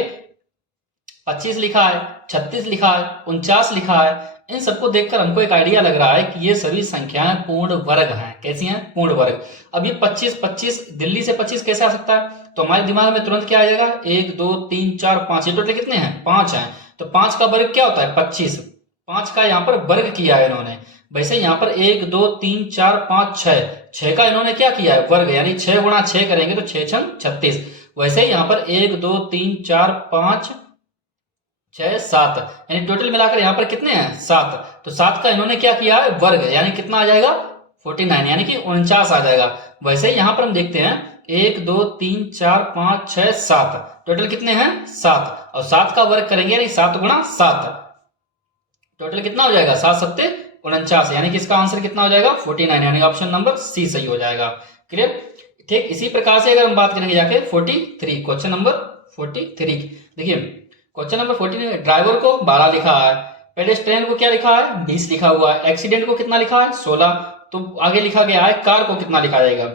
25 लिखा है, 36 लिखा है, 49 लिखा है। इन सबको देखकर हमको एक आइडिया लग रहा है कि ये सभी संख्याएं पूर्ण वर्ग हैं। कैसी हैं? पूर्ण वर्ग। अब ये 25 दिल्ली से 25 कैसे आ सकता है? तो हमारे दिमाग में तुरंत क्या आ जाएगा, 1 2 3 4 5, ये टोटल कितने हैं 5 हैं। तो 5 का वर्ग क्या होता है 25, 5 का यहाँ पर वर्ग किया है इन्होंने। वैसे यहाँ पर 1 2 3 4 5 6 का इन्होंने क्या किया है वर्ग, यानी 6 गुणा 6 करेंगे तो 6 छंग 36। वैसे यहाँ पर 1 2 3 4 5 6 7, यानी टोटल मिलाकर यहाँ पर कितने हैं 7। तो 7 का इन्होंने क्या किया है वर्ग, यानी कितना आ जाएगा 49, यानी कि 49 आ जाएगा। वैसे यहाँ पर हम देखते हैं 1 2 3 4 5 6 7, टोटल कितने हैं 7, और 7 का वर्ग करेंगे यानी 7 गुणा 7, टोटल कितना हो जाएगा 7 सत्ते 49, यानी कि इसका आंसर कितना हो जाएगा 49, यानी ऑप्शन नंबर सी सही हो जाएगा। क्लियर। ठीक इसी प्रकार से अगर हम बात करेंगे जाके 43, क्वेश्चन नंबर 43, देखिए क्वेश्चन नंबर 14, ड्राइवर को 12 लिखा है, पेडेस्ट्रियन को क्या लिखा है 20 लिखा हुआ है, एक्सीडेंट को कितना लिखा है 16, तो आगे लिखा गया है कार को कितना लिखा जाएगा।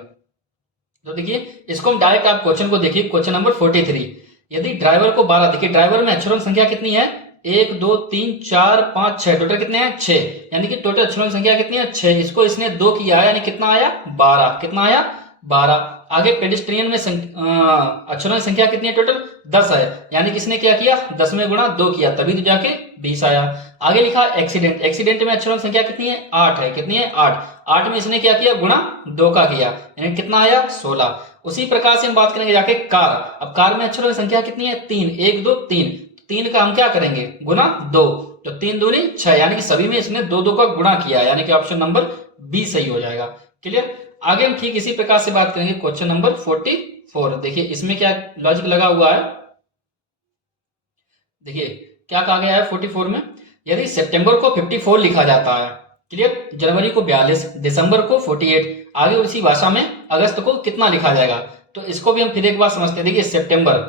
तो देखिए इसको हम डायरेक्ट आप क्वेश्चन को देखिए, क्वेश्चन नंबर 43, यदि ड्राइवर को 12, देखिए ड्राइवर में अक्षरों की संख्या कितनी है 1 2 3 4 5 6, टोटल कितने हैं 6, यानी कि टोटल अक्षरों की संख्या कितनी है 6, इसको इसने 2 किया है यानी कितना आया 12, कितना आया 12। आगे पेडिस्ट्रियन में अक्षरों की संख्या कितनी है टोटल 10 है, यानी किसने क्या किया 10 में गुणा 2 किया तभी तो जाके 20 आया। आगे लिखा एक्सीडेंट, एक्सीडेंट में अक्षरों की संख्या कितनी है 8 है, कितनी है 8, 8 में इसने क्या किया गुणा 2 का किया, यानी कितना आया 16। उसी प्रकार से हम बात करेंगे जाके कार, अब कार में अक्षरों की संख्या कितनी है 3, 1 2 3, 3 का हम क्या करेंगे गुणा 2, तो 3 दूनी 6, यानी कि सभी में इसने 2 2 का गुणा किया, यानी कि ऑप्शन नंबर बी सही हो जाएगा। क्लियर। आगे हम ठीक इसी प्रकार से बात करेंगे क्वेश्चन नंबर 44, देखिए इसमें क्या लॉजिक लगा हुआ है, देखिए क्या कहा गया है 44 में, यदि सितंबर को 54 लिखा जाता है, क्लियर, जनवरी को 42, दिसंबर को 48, आगे उसी भाषा में अगस्त को कितना लिखा जाएगा। तो इसको भी हम फिर एक बार समझते हैं। देखिए सितंबर,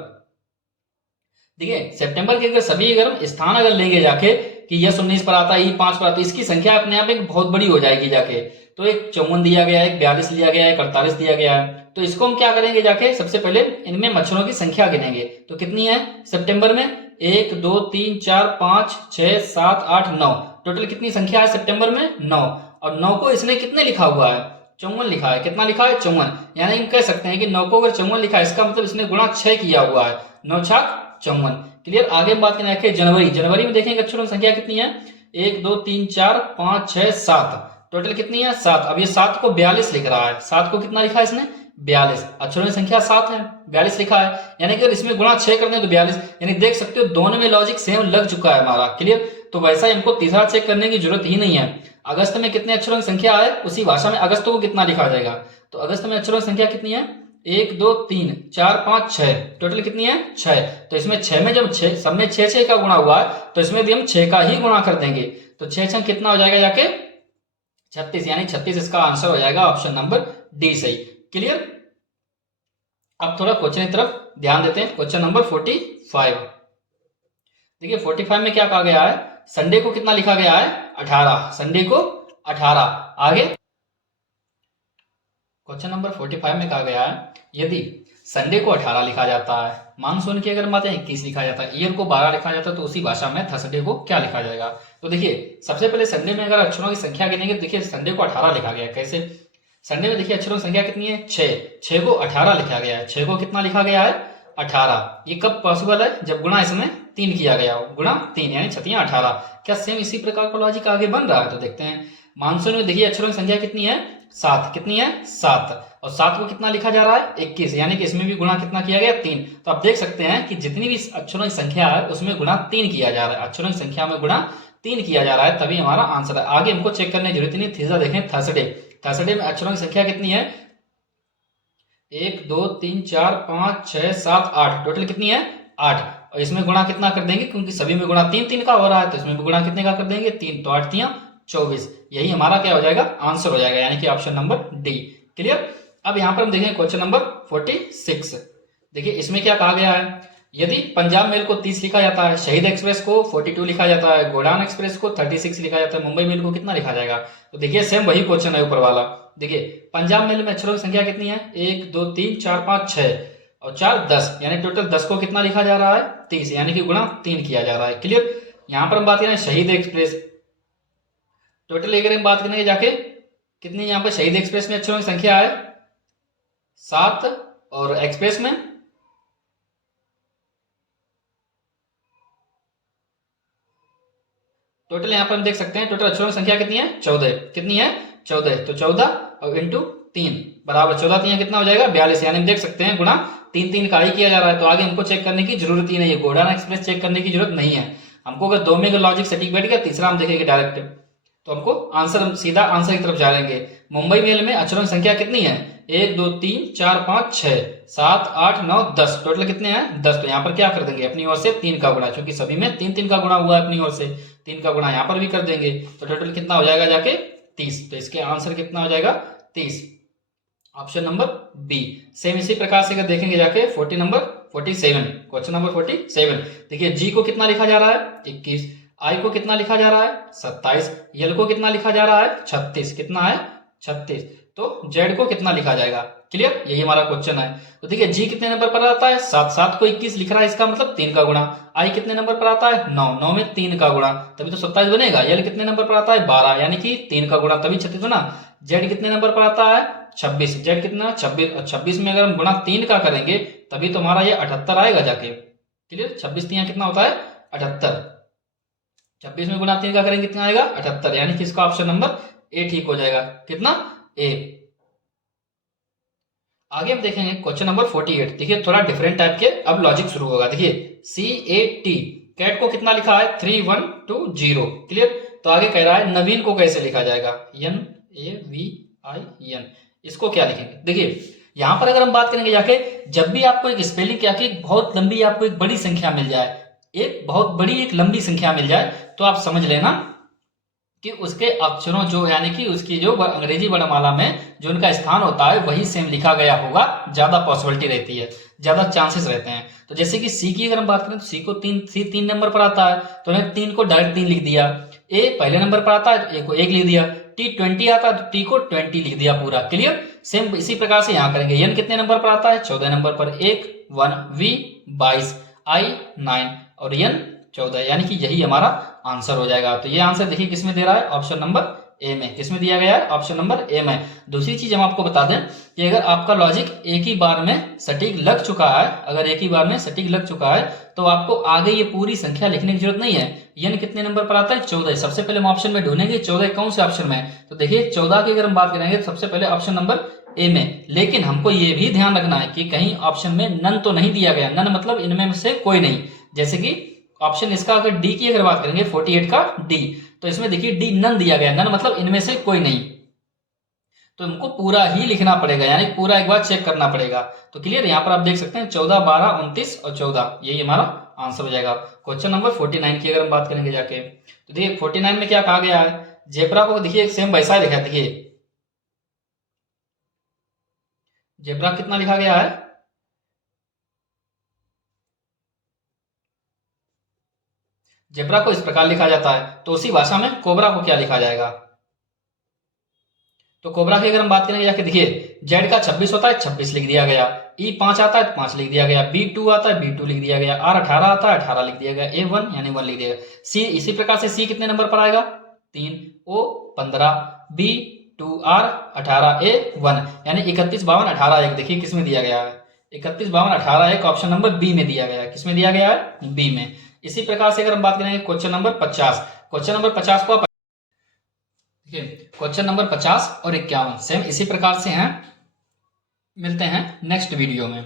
देखिए सितंबर के अगर सभी अगर हम स्थान अगर लेंगे जाके कि यह 19 पर आता है, ई 5 पर आता है, इसकी संख्या अपने आप एक बहुत बड़ी हो जाएगी जाके। तो एक 54 दिया गया है, एक 42 लिया गया है, एक 48 दिया गया है। तो इसको हम क्या करेंगे जाके सबसे पहले इनमें मच्छरों की संख्या गिनेंगे, तो कितनी है सितंबर में 1 2 3 4 5 6 7 8 9, टोटल कितनी संख्या है सितंबर में 9, और 9 को इसने कितने लिखा हुआ है 54 लिखा है, कितना लिखा है 54, यानी हम कह सकते हैं कि 9 को अगर 54 लिखा है इसका मतलब इसने गुणा 6 किया हुआ है, 9 छाक 54। क्लियर। आगे हम बात करें जनवरी, जनवरी में देखेंगे अक्षरों की संख्या कितनी है 1 2 3 4 5 6 7, टोटल कितनी है 7। अब ये 7 को 42 लिख रहा है, 7 को कितना लिखा है इसने 42, अक्षरों की संख्या 7 है 42 लिखा है, यानी कि अगर इसमें गुणा 6 करने तो 42, यानी देख सकते हो दोनों में लॉजिक सेम लग चुका है हमारा। क्लियर। तो वैसा ही हमको तीसरा चेक करने की जरूरत ही नहीं है। अगस्त में कितने अक्षरों की संख्या है उसी भाषा में अगस्त को कितना लिखा जाएगा। तो अगस्त में अक्षरों की संख्या कितनी है 1 2 3 4 5 6, टोटल कितनी है 6। तो इसमें 6 में जब 6 सब में 6 का गुणा हुआ है तो इसमें भी हम 6 का ही गुणा कर देंगे, तो 6 कितना हो जाएगा जाके 36, यानी 36 इसका आंसर हो जाएगा ऑप्शन नंबर डी सही। क्लियर। अब थोड़ा क्वेश्चन की तरफ ध्यान देते हैं। क्वेश्चन नंबर 45, देखिए 45 में क्या कहा गया है, संडे को कितना लिखा गया है 18, संडे को 18। आगे क्वेश्चन नंबर 45 में कहा गया है यदि संडे को 18 लिखा जाता है, मानसून की अगर बात है 21 लिखा जाता है, ईयर को 12 लिखा जाता है, तो उसी भाषा में थर्सडे को क्या लिखा जाएगा। तो देखिए सबसे पहले संडे में अगर अक्षरों की संख्या गिनेंगे, देखिए संडे को 18 लिखा गया है। कैसे संडे में देखिए अक्षरों की संख्या कितनी है 6 को 18 लिखा गया है, 6 को कितना लिखा गया है 18। ये कब पॉसिबल है जब गुणा इसमें 3 किया गया हो, गुणा 3 यानी 6 18। क्या सेम इसी प्रकार का लॉजिक आगे बन रहा है। तो देखते हैं मानसून में देखिए अक्षरों की संख्या कितनी है 7, कितनी है 7, और 7 को कितना लिखा जा रहा है 21, यानी कि इसमें भी गुणा कितना किया गया 3। तो आप देख सकते हैं कि जितनी भी अक्षरों की संख्या है उसमें गुणा 3 किया जा रहा है, अक्षरों की संख्या में गुणा 3 किया जा रहा है, तभी हमारा आंसर है। आगे हमको चेक करने की जरूरत नहीं। तीसरा देखें थर्सडे, थर्सडे में अक्षरों की संख्या कितनी है 1 2 3 4 5 6 7 8, टोटल कितनी है 8, और इसमें गुणा कितना कर देंगे क्योंकि सभी में गुणा 3 का हो रहा है, तो इसमें भी गुणा कितने का कर देंगे 3, तो 8 3 24, यही हमारा क्या हो जाएगा आंसर हो जाएगा, यानी कि ऑप्शन नंबर डी। क्लियर। अब यहां पर हम देखें क्वेश्चन नंबर 46, देखिए इसमें क्या कहा गया है, यदि पंजाब मेल को 30 लिखा जाता है, शहीद एक्सप्रेस को 42 लिखा जाता है, गोडान एक्सप्रेस को 36 लिखा जाता है, मुंबई मेल को कितना लिखा जाएगा? तो देखिए सेम वही क्वेश्चन है ऊपर वाला। देखिए पंजाब मेल में अक्षरों की संख्या कितनी है? 1 2 3 4 5 6 और 4 10, यानी टोटल 10 को कितना लिखा जा रहा है? 30, यानी कि गुणा 3 किया जा रहा है। क्लियर? यहां पर हम बात करें शहीद एक्सप्रेस, टोटल अगर हम बात करेंगे जाके कितनी यहाँ पर शहीद एक्सप्रेस में अक्षरों की संख्या है 7 और एक्सप्रेस में टोटल यहाँ पर हम देख सकते हैं टोटल अक्षरों की संख्या कितनी है? 14। कितनी है? 14। तो 14 और इंटू 3 बराबर 14 3 कितना हो जाएगा? 42, यानी हम देख सकते हैं गुणा 3 का ही किया जा रहा है। तो आगे हमको चेक करने की जरूरत ही नहीं है, गोडान एक्सप्रेस चेक करने की जरूरत नहीं है हमको। अगर 2 में का लॉजिक सटीक बैठ गया, तीसरा हम देखेंगे डायरेक्ट, तो हमको आंसर, हम सीधा आंसर की तरफ जाएंगे। मुंबई मेल में अक्षरों की संख्या कितनी है? 1 2 3 4 5 6 7 8 9 10, टोटल कितने हैं? 10। तो यहाँ पर क्या कर देंगे? अपनी ओर से 3 का गुणा, क्योंकि सभी में 3 का गुणा हुआ है, अपनी ओर से 3 का गुणा यहाँ पर भी कर देंगे। तो टोटल कितना हो जाएगा जाके? 30। तो इसके आंसर कितना हो जाएगा? 30, ऑप्शन नंबर बी। सेम इसी प्रकार से अगर देखेंगे जाके 47, क्वेश्चन नंबर 47। देखिए जी को कितना लिखा जा रहा है? 21, आई को कितना लिखा जा रहा है? 27, यल को कितना लिखा जा रहा है? 36। कितना है? 36। तो जेड को कितना लिखा जाएगा? क्लियर? यही हमारा क्वेश्चन है। तो देखिए जी कितने नंबर पर आता है? 7, 7 को 21 लिख रहा है, इसका मतलब 3 का गुणा। आई कितने नंबर पर आता है? 9, 9 में 3 का गुणा, तभी तो 27 बनेगा। यल कितने नंबर पर आता है? 12, यानी कि 3 का गुणा, तभी 36 बना। जेड कितने नंबर पर आता है? 26, जेड कितना? 26, और 26 में अगर हम गुणा 3 का करेंगे तभी तो हमारा ये 78 आएगा जाके। क्लियर? 26 3 कितना होता है? 78। 26 में गुणा 3 का करेंगे कितना आएगा? 78, यानी कि इसका ऑप्शन नंबर ए ठीक हो जाएगा। कितना? ए। आगे हम देखेंगे क्वेश्चन नंबर 48। देखिए थोड़ा डिफरेंट टाइप के अब लॉजिक शुरू होगा। देखिए CAT, कैट को कितना लिखा है? 3120। क्लियर? तो आगे कह रहा है नवीन को कैसे लिखा जाएगा? NAVIN, इसको क्या लिखेंगे? देखिए यहां पर अगर हम बात करेंगे जाके, जब भी आपको एक स्पेलिंग क्या कि बहुत लंबी आपको एक बड़ी संख्या मिल जाए, एक बहुत बड़ी एक लंबी संख्या मिल जाए, तो आप समझ लेना कि उसके अक्षरों जो, यानी कि उसकी जो अंग्रेजी वर्णमाला में जो उनका स्थान होता है वही सेम लिखा गया होगा, ज्यादा पॉसिबिलिटी रहती है, ज्यादा चांसेस रहते हैं। तो जैसे कि सी की अगर हम बात करें तो सी को 3 नंबर पर आता है, तो मैंने 3 को डायरेक्ट 3 लिख दिया। ए पहले नंबर पर आता है, ए को 1 लिख दिया। टी 20 आता है तो टी को 20 लिख दिया पूरा। क्लियर? सेम इसी प्रकार से यहाँ करेंगे। एन कितने नंबर पर आता है? 14 नंबर पर। 1 1, वी 22, आई 9 और एन 14, यानी कि यही हमारा आंसर हो जाएगा। तो ये आंसर देखिए किसमें दे रहा है? ऑप्शन नंबर ए में। किसमें दिया गया है? ऑप्शन नंबर ए में। दूसरी चीज हम आपको बता दें कि अगर आपका लॉजिक एक ही बार में सटीक लग चुका है, अगर एक ही बार में सटीक लग चुका है, तो आपको आगे ये पूरी संख्या लिखने की जरूरत नहीं है। एन कितने नंबर पर आता है? 14। सबसे पहले हम ऑप्शन में ढूंढेंगे 14 कौन से ऑप्शन में, तो देखिए 14 की अगर हम बात करेंगे तो सबसे पहले ऑप्शन नंबर ए में। लेकिन हमको ये भी ध्यान रखना है कि कहीं ऑप्शन में नन तो नहीं दिया गया। नन मतलब इनमें से कोई नहीं। जैसे कि ऑप्शन इसका अगर डी की अगर बात करेंगे 48 का डी, तो इसमें देखिए डी नन दिया गया। नन मतलब इनमें से कोई नहीं, तो हमको पूरा ही लिखना पड़ेगा, यानी पूरा एक बार चेक करना पड़ेगा। तो क्लियर? यहाँ पर आप देख सकते हैं 14 12 29 और 14, यही हमारा आंसर हो जाएगा। क्वेश्चन नंबर 49 की अगर हम बात करेंगे जाके, तो देखिए 49 में क्या कहा गया है? जेब्रा को देखिए सेम वैसा ही लिखा है। देखिए जेब्रा कितना लिखा गया है? जेब्रा को इस प्रकार लिखा जाता है, तो उसी भाषा में कोबरा को क्या लिखा जाएगा? तो कोबरा की अगर हम बात करेंगे जाके, देखिए जेड का 26 होता है, 26 लिख दिया गया। ई 5 आता है तो 5 लिख दिया गया। बी 2 आता है, B2 लिख दिया गया। आर 18 आता है, 18 लिख दिया गया। ए 1 यानी 1 लिख दिया गया। सी इसी प्रकार से सी कितने नंबर पर आएगा? 3, ओ 15, बी 2, आर 18, ए 1, यानी 31 52 18 1। देखिए किसमें दिया गया है? 31 52 18 1 ऑप्शन नंबर बी में दिया गया है। किसमें दिया गया है? बी में। इसी प्रकार से अगर हम बात करेंगे क्वेश्चन नंबर 50, क्वेश्चन नंबर 50 को क्वेश्चन नंबर 50 और 51 सेम इसी प्रकार से हैं। मिलते हैं नेक्स्ट वीडियो में।